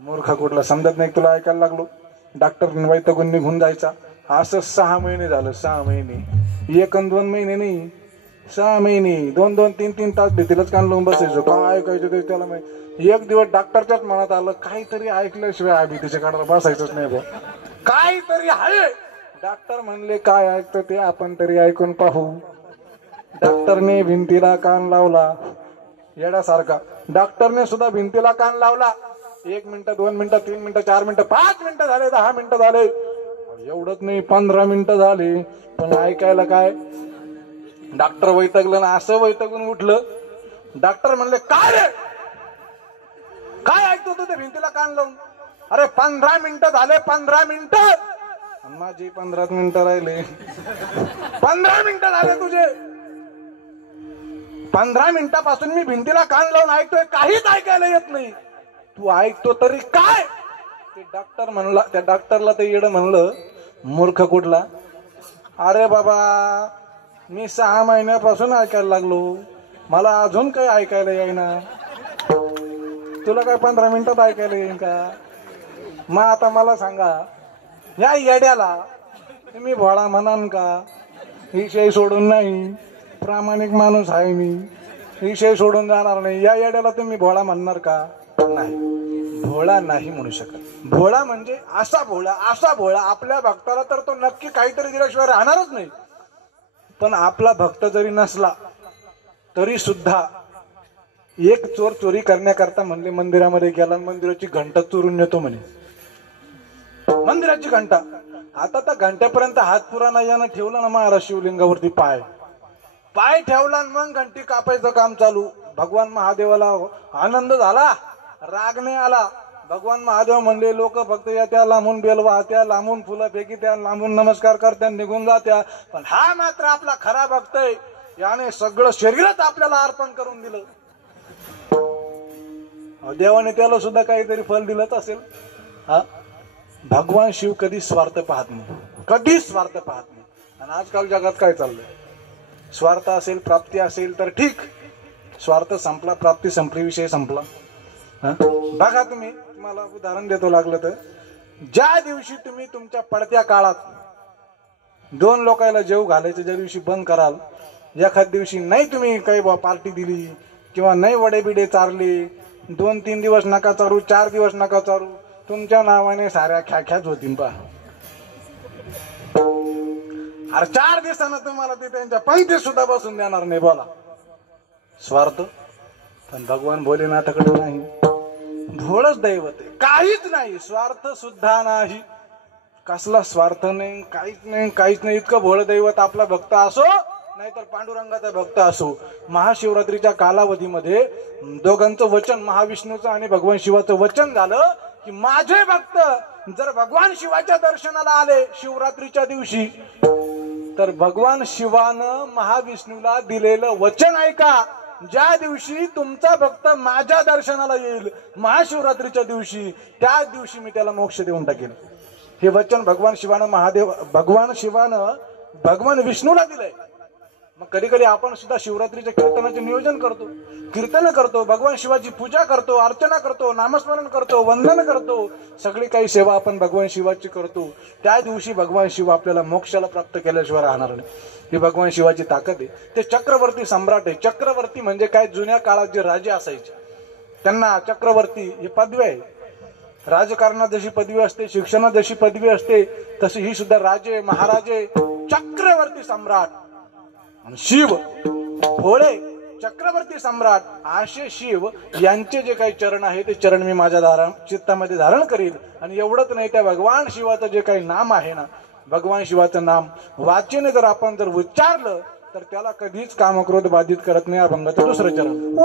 मूर्ख कुठला समजत नाही तुला? ऐकायला लागलो. डॉक्टर वैतागून निघून जायचा. असं 6 महिने झालं. 6 महिने. 1 आणि 2 महिने नाही, 6 महिने. 2-2 3-3 तास भीतीलाच कान लावून बसायचो. काय ऐकायचं ते त्याला माहिती. एक दिवस डॉक्टरच्याच मनात आलं काहीतरी ऐकल्याशिवाय भीतीच्या काढायला बसायचंच नाही बा. काहीतरी आहे. डॉक्टर म्हणले काय ऐकतं ते आपण तरी ऐकून पाहू. डॉक्टरने भिंतीला कान लावला येड्यासारखा. डॉक्टरने सुद्धा भिंतीला कान लावला. 1 मिनिटं 2 मिनिटं 3 मिनिटं 4 मिनिटं 5 मिनिटं झाले, 10 मिनिटं झाले, एवढंच नाही 15 मिनिटं झाली. पण ऐकायला काय? डॉक्टर वैतागलं ना. असं वैतागून उठलं. डॉक्टर म्हणले काय रे, काय ऐकतो तू ते भिंतीला कान लावून? अरे 15 मिनिटं झाले, 15 मिनिटं. माझी 15 मिनिटं राहिले. 15 मिनिटं झाले तुझे. 15 मिनिटापासून मी भिंतीला कान लावून ऐकतोय, काहीच ऐकायला येत नाही. तू ऐकतो तरी काय? ते डॉक्टर म्हणला. त्या डॉक्टरला ते येडं म्हणलं मूर्ख कुठला. अरे बाबा मी 6 महिन्यापासून ऐकायला लागलो, मला अजून काही ऐकायला येईना. तुला काय 15 मिनिटात ऐकायला येईन का? मग आता मला सांगा या येड्याला मी भोळा म्हणान का? विषय सोडून नाही. प्रामाणिक माणूस आहे मी. विषय सोडून जाणार नाही. या येड्याला तुम्ही भोळा म्हणणार का? नाही, भोळा नाही म्हणू शकत. भोळा म्हणजे असा भोळा, असा भोळा. आपल्या भक्ताला तर तो नक्की काहीतरी दिल्याशिवाय राहणारच नाही. पण आपला भक्त जरी नसला तरी सुद्धा एक चोर चोरी करण्याकरता म्हणले मंदिरामध्ये गेला, मंदिराची घंटा चोरून नेतो म्हणे. मंदिराची घंटा. आता त्या घंट्यापर्यंत हात पुराणा यानं ठेवला ना महाराज शिवलिंगावरती पाय ठेवला, मग घंटी कापायचं काम चालू. भगवान महादेवाला आनंद झाला, राग नाही आला. भगवान महादेव म्हणले लोक फक्त या त्या लांबून बेल वाहत्या, लांबून फुलं फेकी त्या, लांबून नमस्कार करत्या, निघून जात्या. पण हा मात्र आपला खरा भक्त आहे. याने सगळं शरीरच आपल्याला अर्पण करून दिलं. देवाने त्याला सुद्धा काहीतरी फल दिलंच असेल. हा भगवान शिव कधी स्वार्थ पाहत नाही, कधीच स्वार्थ पाहत नाही. आणि आजकाल जगात काय चाललंय? स्वार्थ असेल, प्राप्ती असेल तर ठीक. स्वार्थ संपला, प्राप्ती संपली, विषय संपला. बघा तुम्ही, तुम्हाला उदाहरण देतो लागलं तर, ज्या दिवशी तुम्ही तुमच्या पडत्या काळात 2 लोकांना जेव घालायचं ज्या दिवशी बंद कराल, एखाद दिवशी नाही तुम्ही काही पार्टी दिली किंवा नाही वडे बिडे चारले, 2-3 दिवस नका चारू, 4 दिवस नका चारू, तुमच्या नावाने साऱ्या ख्याख्याच होतील पा. अरे 4 दिवसानं तुम्हाला ते त्यांच्या पंक्तीत सुद्धा बसून देणार नाही. बोला स्वार्थ. पण भगवान भोलेनाथाकडे नाही, भोळच दैवत आहे, काहीच नाही, स्वार्थ सुद्धा नाही. कसला स्वार्थ नाही, काहीच नाही, काहीच नाही. इतकं भोळ दैवत आपला भक्त असो नाहीतर पांडुरंगाचा भक्त असो, महाशिवरात्रीच्या कालावधीमध्ये दोघांचं वचन, महाविष्णूचं आणि भगवान शिवाचं वचन झालं की माझे भक्त जर भगवान शिवाच्या दर्शनाला आले शिवरात्रीच्या दिवशी, तर भगवान शिवानं महाविष्णूला दिलेलं वचन ऐका, ज्या दिवशी तुमचा भक्त माझ्या दर्शनाला येईल महाशिवरात्रीच्या दिवशी, त्या दिवशी मी त्याला मोक्ष देऊन टाकेल. हे वचन भगवान शिवानं भगवान विष्णूला दिलंय. मग कधी कधी आपण सुद्धा शिवरात्रीच्या कीर्तनाचे नियोजन करतो, कीर्तन करतो, भगवान शिवाची पूजा करतो, अर्चना करतो, नामस्मरण करतो, वंदन करतो, सगळी काही सेवा आपण भगवान शिवाची करतो. त्या दिवशी भगवान शिव आपल्याला मोक्षाला प्राप्त केल्याशिवाय राहणार नाही. ही भगवान शिवाची ताकद आहे. ते चक्रवर्ती सम्राट आहे. चक्रवर्ती म्हणजे काय, जुन्या काळात जे राजे असायचे त्यांना चक्रवर्ती ही पदवी आहे. राजकारणात जशी पदवी असते, शिक्षणात जशी पदवी असते, तशी ही सुद्धा राजे, महाराजे, चक्रवर्ती सम्राट. शिव भोळे चक्रवर्ती सम्राट असे शिव यांचे जे काही चरण आहे ते चरण मी माझ्या चित्तामध्ये धारण करील. आणि एवढंच नाही, त्या भगवान शिवाचं जे काही नाम आहे ना, भगवान शिवाचं नाम वाचेने जर आपण जर उच्चारलं तर त्याला कधीच कामक्रोध बाधित करत नाही. अभंगाचं 2रं चरण.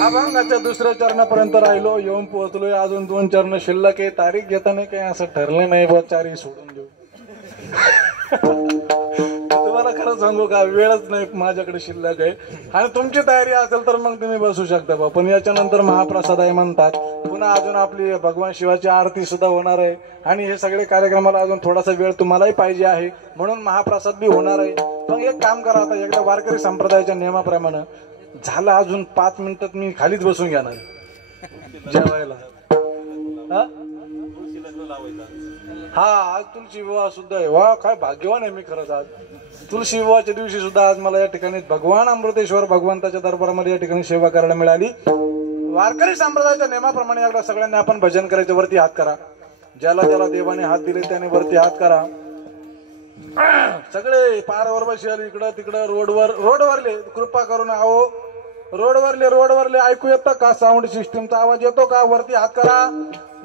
अभंगाच्या 2ऱ्या चरणापर्यंत राहिलो, येऊन पोहोचलोय. अजून 2 चरण शिल्लक आहे. तारीख घेताना काही असं ठरलं नाही बा 4 सोडून देऊ. तुम्हाला खरं सांगू का, वेळच नाही माझ्याकडे शिल्लक आहे. आणि तुमची तयारी असेल तर मग तुम्ही बसू शकता बा. पण याच्यानंतर महाप्रसाद आहे म्हणतात, पुन्हा अजून आपली भगवान शिवाची आरती सुद्धा होणार आहे. आणि हे सगळे कार्यक्रमाला अजून थोडासा वेळ तुम्हालाही पाहिजे आहे, म्हणून महाप्रसाद बी होणार आहे. मग एक काम करा, आता एकदा वारकरी संप्रदायाच्या नियमाप्रमाणे झालं, अजून 5 मिनिटात मी खालीच बसून घेणार जेवायला. हा, आज तुलसी विवाह सुद्धा आहे. वा, काय भाग्यवान आहे मी खरंच. आज तुलसी विवाहाच्या दिवशी सुद्धा आज मला या ठिकाणी भगवान अमृतेश्वर भगवंताच्या दरबारामध्ये या ठिकाणी सेवा करायला मिळाली. वारकरी संप्रदायाच्या नियमाप्रमाणे एकदा सगळ्यांनी आपण भजन करायचं. वरती हात करा. ज्याला त्याला देवाने हात दिले त्याने वरती हात करा. सगळे पारावर बसेल, इकडं तिकडं, रोडवरले कृपा करून आहो. रोडवरले ऐकू येतं का? साऊंड सिस्टीमचा आवाज येतो का? वरती हात करा.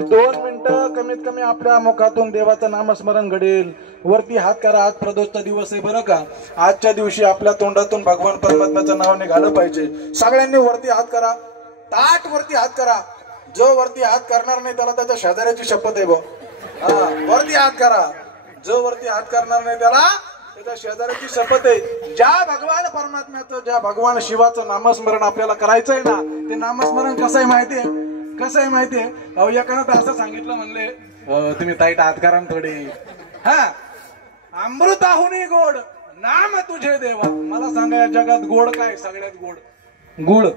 2 मिनिटं कमीत कमी आपल्या मुखातून देवाचं नामस्मरण घडेल. वरती हात करा. आज प्रदोषचा दिवस आहे बरं का. आजच्या दिवशी आपल्या तोंडातून भगवान परमात्म्याचं नाव निघालं पाहिजे. सगळ्यांनी वरती हात करा. ताट वरती हात करा. जो वरती हात करणार नाही त्याला त्याच्या शेजाऱ्याची शपथ आहे. वरती हात करा. जो वरती हात करणार नाही त्याला त्याच्या शेजाऱ्याची शपथ आहे. ज्या भगवान परमात्म्याचं, ज्या भगवान शिवाचं नामस्मरण आपल्याला करायचंय ना, ते नामस्मरण कसं आहे माहितीये? कसं आहे माहितीये अहो एकानं तर असं सांगितलं म्हणले तुम्ही ताईट हात करा ना थोडी हा अमृताहुनी गोड नाम तुझे देवा मला सांगा या जगात गोड काय सगळ्यात गोड गुळ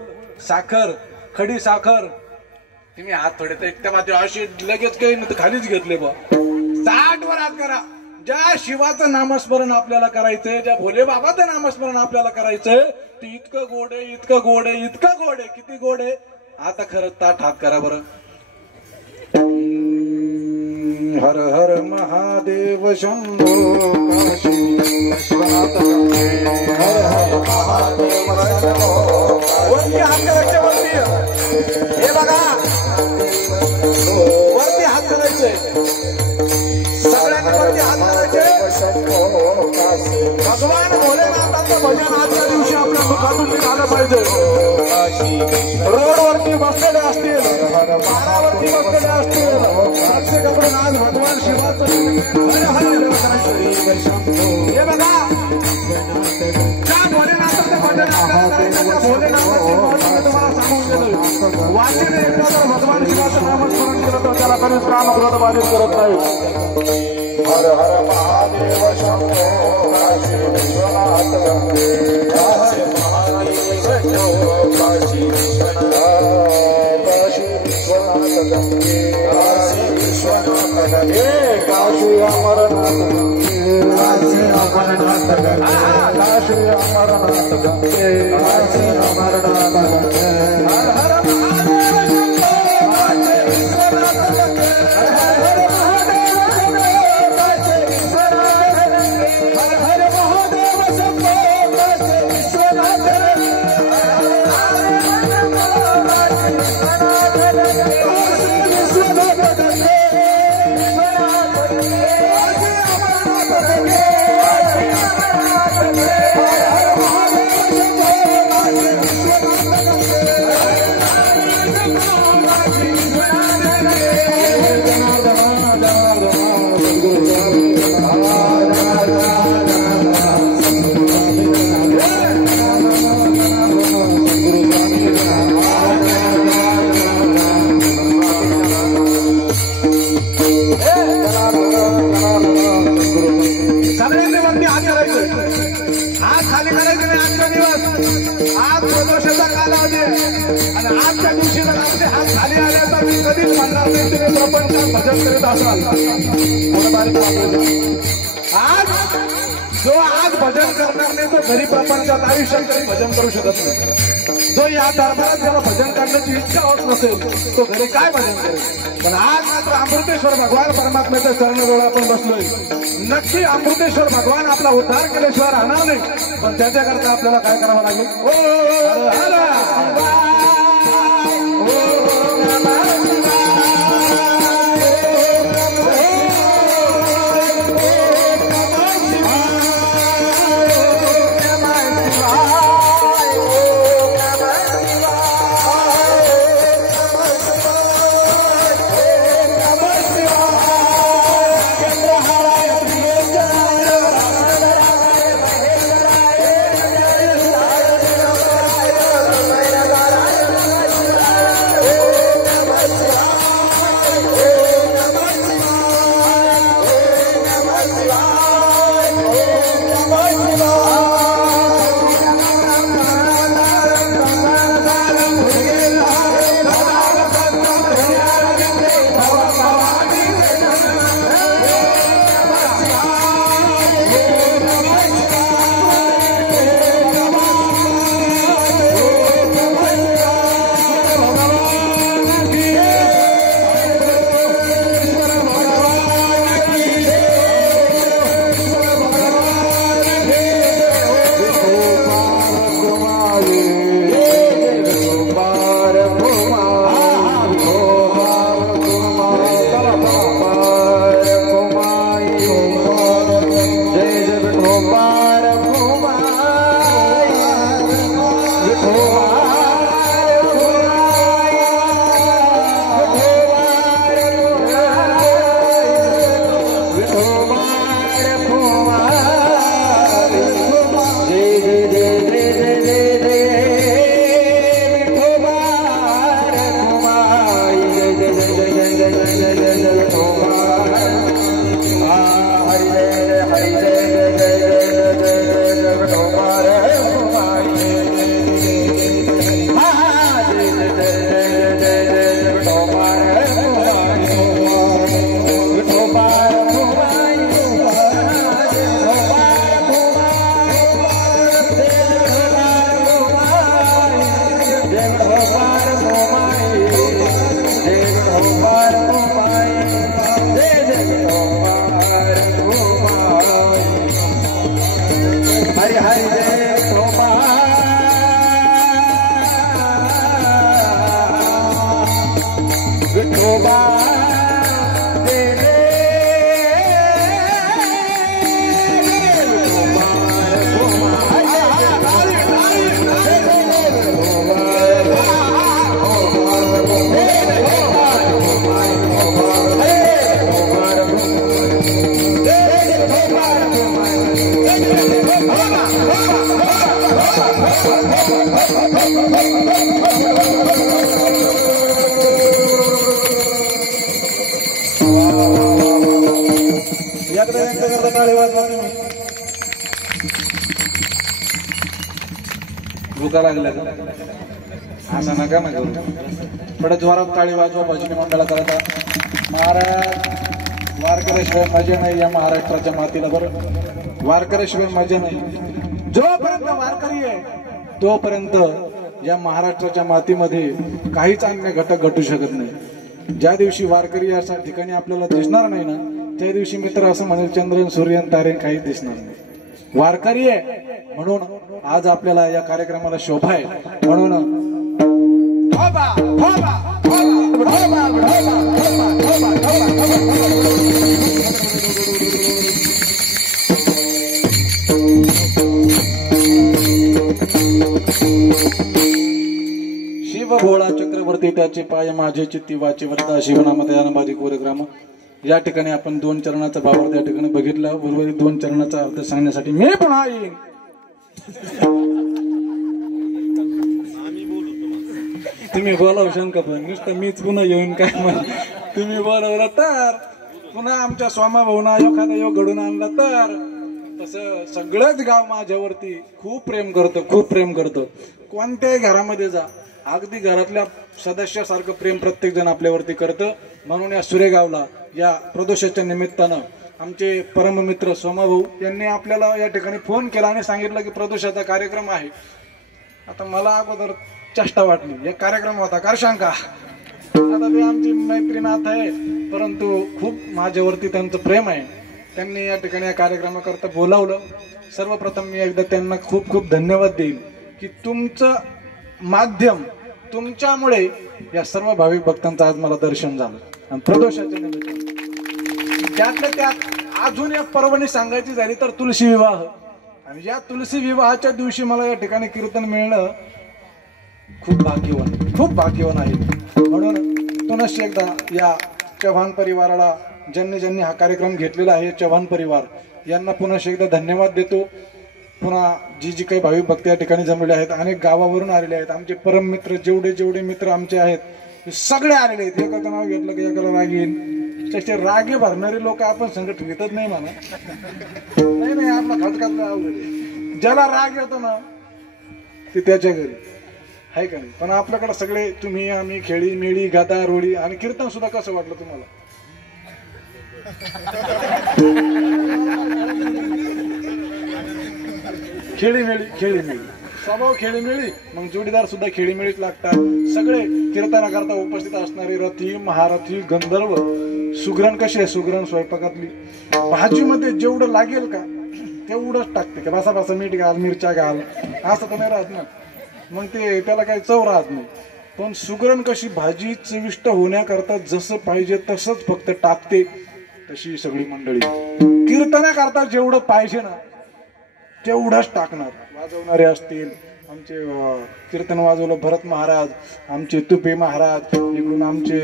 साखर खडी साखर तुम्ही हात थोडे तर एकट्या माती अशी लगेच काही नाही तर खालीच घेतले बा 60 वर हात करा ज्या शिवाचं नामस्मरण आपल्याला करायचंय ज्या भोले बाबाचं नामस्मरण आपल्याला करायचंय ते इतकं गोड आहे इतकं गोड आहे इतकं गोड आहे किती गोड आहे आता खरंच ताट हात करा बरं हर हर महादेव शंभो काशी विश्वनाथ हर हर महादेव वरती हात करायचे वरती हे बघा वरती हात करायचे सगळ्यांनी वरती हात करायचे भगवान भोलेनाथांचं भजन आजच्या दिवशी आपल्या मुखातून निघालं पाहिजे रोडवरती बसलेले असतील पारावरती बसलेले असतील प्रत्येकाकडून आज भगवान शिवाचं हे बघा ज्या भोलेनाथाचं भजन आपल्याला करायचं त्या भोलेनाथाची महत्त्व तुम्हाला सांगून गेलं वाचीने एकदा जर भगवान शिवाचं नामस्मरण केलं तर त्याला कधीच कामक्रोध बाधित करत नाही हर हर महादेव शंभो काशी विश्वनाथ हर महादेव शंभो काशी विश्वनाथ काशी विश्वनाथ काशी अमरनाथ काशी अमरनाथ काशी अमरनाथ काशी अमरनाथ हर हर महादेव आज भजन करणार नाही तो घरी प्रपंचात आयुष्यात कधी भजन करू शकत नाही जो या दरबारात ज्याला भजन करण्याची इच्छा होत नसेल तो घरी काय भजन करेल पण आज मात्र अमृतेश्वर भगवान परमात्म्याच्या चरणजवळ आपण बसलोय नक्की अमृतेश्वर भगवान आपला उद्धार केल्याशिवाय राहणार नाही पण त्याच्याकरता आपल्याला काय करावं लागेल भूका लागल्या असं नका ना करू. थोड्या जोरात टाळी वाजवा भजनी मंडळाचा. महाराज वारकऱ्याशिवाय मजा नाही या महाराष्ट्राच्या मातीला. बरं वारकऱ्याशिवाय मजा नाही. जोपर्यंत वारकरी आहे तोपर्यंत या महाराष्ट्राच्या मातीमध्ये काहीच अन्य घटक घटू शकत नाही. ज्या दिवशी वारकरी अशा ठिकाणी आपल्याला दिसणार नाही ना त्या दिवशी मित्र असं म्हणेल चंद्र सूर्य तारे काहीच दिसणार नाही. वारकरी आहे म्हणून आज आपल्याला या कार्यक्रमाला शोभा आहे. म्हणून शिव भोळा चक्रवर्ती त्याचे पाय माझे चित्ती वाचे वरता शिवनामते अनबाधिक ग्राम. या ठिकाणी आपण 2 चरणाचा भावार्थ या ठिकाणी बघितला. उर्वरित 2 चरणाचा अर्थ सांगण्यासाठी मी पुन्हा येईन. तुम्ही बोलाव शंका पण नुसतं मीच पुन्हा येऊन काय म्हण. तुम्ही बोलवलं तर पुन्हा आमच्या स्वामा भाऊना एखादा योग घडून आणला तर. तसं सगळंच गाव माझ्यावरती खूप प्रेम करतं, खूप प्रेम करतं. कोणत्याही घरामध्ये जा अगदी घरातल्या सदस्यासारखं प्रेम प्रत्येक जण आपल्यावरती करतं. म्हणून या सुरेगावला या प्रदोषाच्या निमित्तानं आमचे परममित्र सोमाभाऊ यांनी आपल्याला या ठिकाणी फोन केला आणि सांगितलं की प्रदोषाचा कार्यक्रम आहे. आता मला अगोदर चेष्टा वाटली. या कार्यक्रम होता कर शंका. आता ते आमची मैत्रीनाथ आहे परंतु खूप माझ्यावरती त्यांचं प्रेम आहे. त्यांनी या ठिकाणी या कार्यक्रमाकरता बोलावलं. सर्वप्रथम मी एकदा त्यांना खूप खूप धन्यवाद देईल की तुमचं माध्यम तुमच्यामुळे या सर्व भाविक भक्तांचं आज मला दर्शन झालं. आणि प्रदोषाच्या निमित्तानं त्यातल्या त्यात अजून एक पर्वणी सांगायची झाली तर तुलसी विवाह. आणि या तुलसी विवाहाच्या दिवशी मला या ठिकाणी कीर्तन मिळणं खूप भाग्यवान आहे. म्हणून पुनश्च एकदा या चव्हाण परिवाराला ज्यांनी हा कार्यक्रम घेतलेला आहे चव्हाण परिवार यांना पुनश्च एकदा धन्यवाद देतो. पुन्हा जी काही भाविक भक्त या ठिकाणी जमलेले आहेत अनेक गावावरून आलेले आहेत. आमचे परम मित्र जेवढे मित्र आमचे आहेत सगळे आलेले आहेत. एकाचं नाव घेतलं की एकाला राग येईल. तसे रागे भरणारे लोक आपण संकट घेतच नाही म्हणा. नाही आपला खटकातला अवघड. ज्याला राग येतो ना ते त्याच्या घरी आहे का नाही. पण आपल्याकडे सगळे तुम्ही आम्ही खेळी मेळी गादा रोळी आणि कीर्तन सुद्धा कसं वाटलं तुम्हाला. खेळीमेळी स्वभाव खेळीमेळी मग जोडीदार सुद्धा खेळीमेळीच लागतात. सगळे कीर्तनाकरता उपस्थित असणारे रथी महारथी गंधर्व. सुगरण कशी आहे सुगरण स्वयंपाकातली भाजीमध्ये जेवढं लागेल का तेवढंच टाकते का बसा मीठ घाल मिरच्या घाल असं तर नाही राहत ना. मग ते त्याला काही चव राहत नाही. पण सुगरण कशी भाजी चविष्ट होण्याकरता जसं पाहिजे तसंच फक्त टाकते. तशी सगळी मंडळी कीर्तनाकरता जेवढं पाहिजे ना तेवढंच टाकणार. वाजवणारे असतील आमचे कीर्तन वाजवलं भरत महाराज आमचे तुपे महाराज इकडून आमचे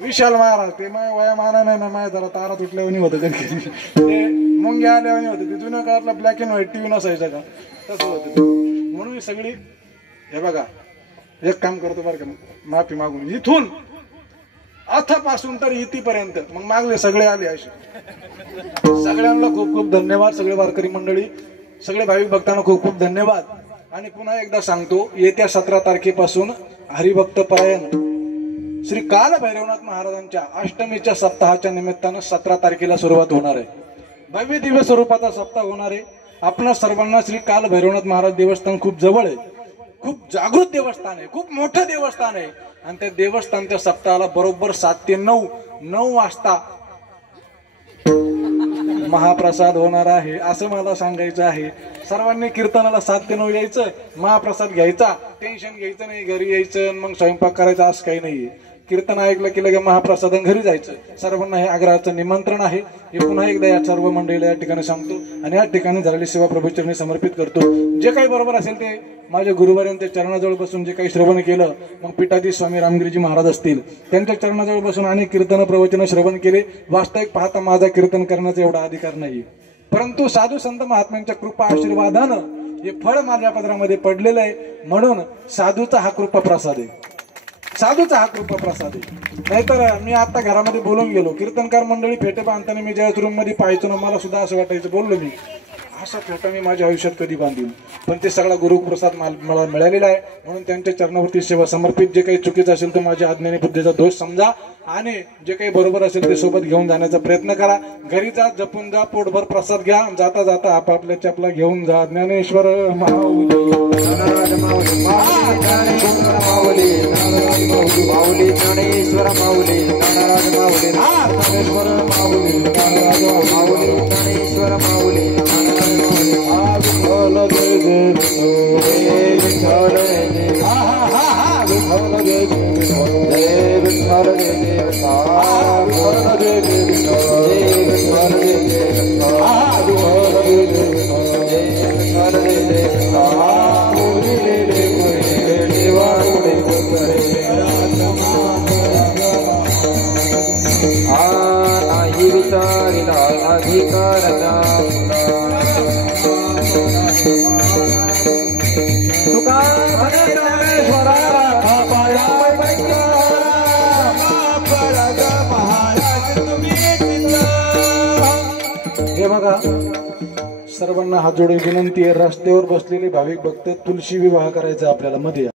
विशाल महाराज ते माझ्या वयामाना नाही ना माझ्या जरा तारा तुटल्यावर होतं कधी ते मुंगे आल्यावर होतं. ते जुन्या काळातला ब्लॅक अँड व्हाईट टीव्ही नसायचा का तसं होतं. म्हणून ही सगळी हे बघा एक काम करतो बरं का, माफी मागून इथून अथपासून तर इथपर्यंत मग मागले सगळे आले असे. सगळ्यांना खूप खूप धन्यवाद. सगळे वारकरी मंडळी, सगळे भाविक भक्तांना खूप खूप धन्यवाद. आणि पुन्हा एकदा सांगतो, येत्या 17 तारखेपासून हरिभक्त परायण श्री काल भैरवनाथ महाराजांच्या अष्टमीच्या सप्ताहाच्या निमित्तानं 17 तारखेला सुरुवात होणार आहे. भव्य दिव्य स्वरूपाचा सप्ताह होणार आहे. आपणा सर्वांना श्री काल भैरवनाथ महाराज देवस्थान खूप जवळ आहे, खूप जागृत देवस्थान आहे, खूप मोठं देवस्थान आहे. आणि त्या देवस्थानच्या सप्ताहाला बरोबर 7 ते 9 वाजता महाप्रसाद होणार आहे असं मला सांगायचं आहे. सर्वांनी कीर्तनाला 7 ते 9 यायचं, महाप्रसाद घ्यायचा, टेन्शन घ्यायचं नाही, घरी यायचं मग स्वयंपाक करायचा असं काही नाहीये. कीर्तन ऐकलं की लगे महाप्रसादन घरी जायचं. सर्वांना हे आग्रहाचं निमंत्रण आहे. हे पुन्हा एकदा या सर्व मंडळीला या ठिकाणी सांगतो आणि या ठिकाणी झालेली सेवा प्रभूचरणी समर्पित करतो. जे काही बरोबर असेल ते माझ्या गुरुवाऱ्यांच्या चरणाजवळ बसून जे काही श्रवण केलं, मग पीठाधीश स्वामी रामगिरीजी महाराज असतील त्यांच्या चरणाजवळ बसून अनेक कीर्तन प्रवचन श्रवण केले. वास्तविक पाहता माझा कीर्तन करण्याचा एवढा अधिकार नाही, परंतु साधू संत महात्म्यांच्या कृपा आशीर्वादानं हे फळ माझ्या पदरामध्ये पडलेलं आहे. म्हणून साधूचा हा कृपा प्रसाद आहे, साधूचा हा कृपा प्रसाद आहे. नाहीतर मी आता घरामध्ये बोलून गेलो, कीर्तनकार मंडळी फेटे बांधताना मी ज्यावेळेस रूम मध्ये पाहायचो ना, मला सुद्धा असं वाटायचं, बोललो मी असा फेटा मी माझ्या आयुष्यात कधी बांधीन. पण ते सगळा गुरुप्रसाद मला मिळालेला आहे. म्हणून त्यांच्या चरणावरती सेवा समर्पित. जे काही चुकीचं असेल तर माझ्या अज्ञानी बुद्धीचा दोष समजा आणि जे काही बरोबर असेल ते सोबत घेऊन जाण्याचा प्रयत्न करा. घरी जा, जपून जा, पोटभर प्रसाद घ्या, जाता जाता आपापल्या चपला घेऊन जा. ज्ञानेश्वर माऊली माऊली ज्ञानेश्वर माऊली ज्ञानराज माऊली ज्ञानेश्वर माऊली माऊली ज्ञानेश्वर माऊली विठ्ठल जय जय विठ्ठल जय विठ्ठल जय जय विठ्ठल जय जय विठ्ठल जय जय विठ्ठल जय विठ्ठल जय नाही विचारिला अधिकारता तुका हे बघा, सर्वांना हात जोडून विनंती आहे. रस्त्यावर बसलेले भाविक भक्त तुलसी विवाह करायचा आपल्याला मध्ये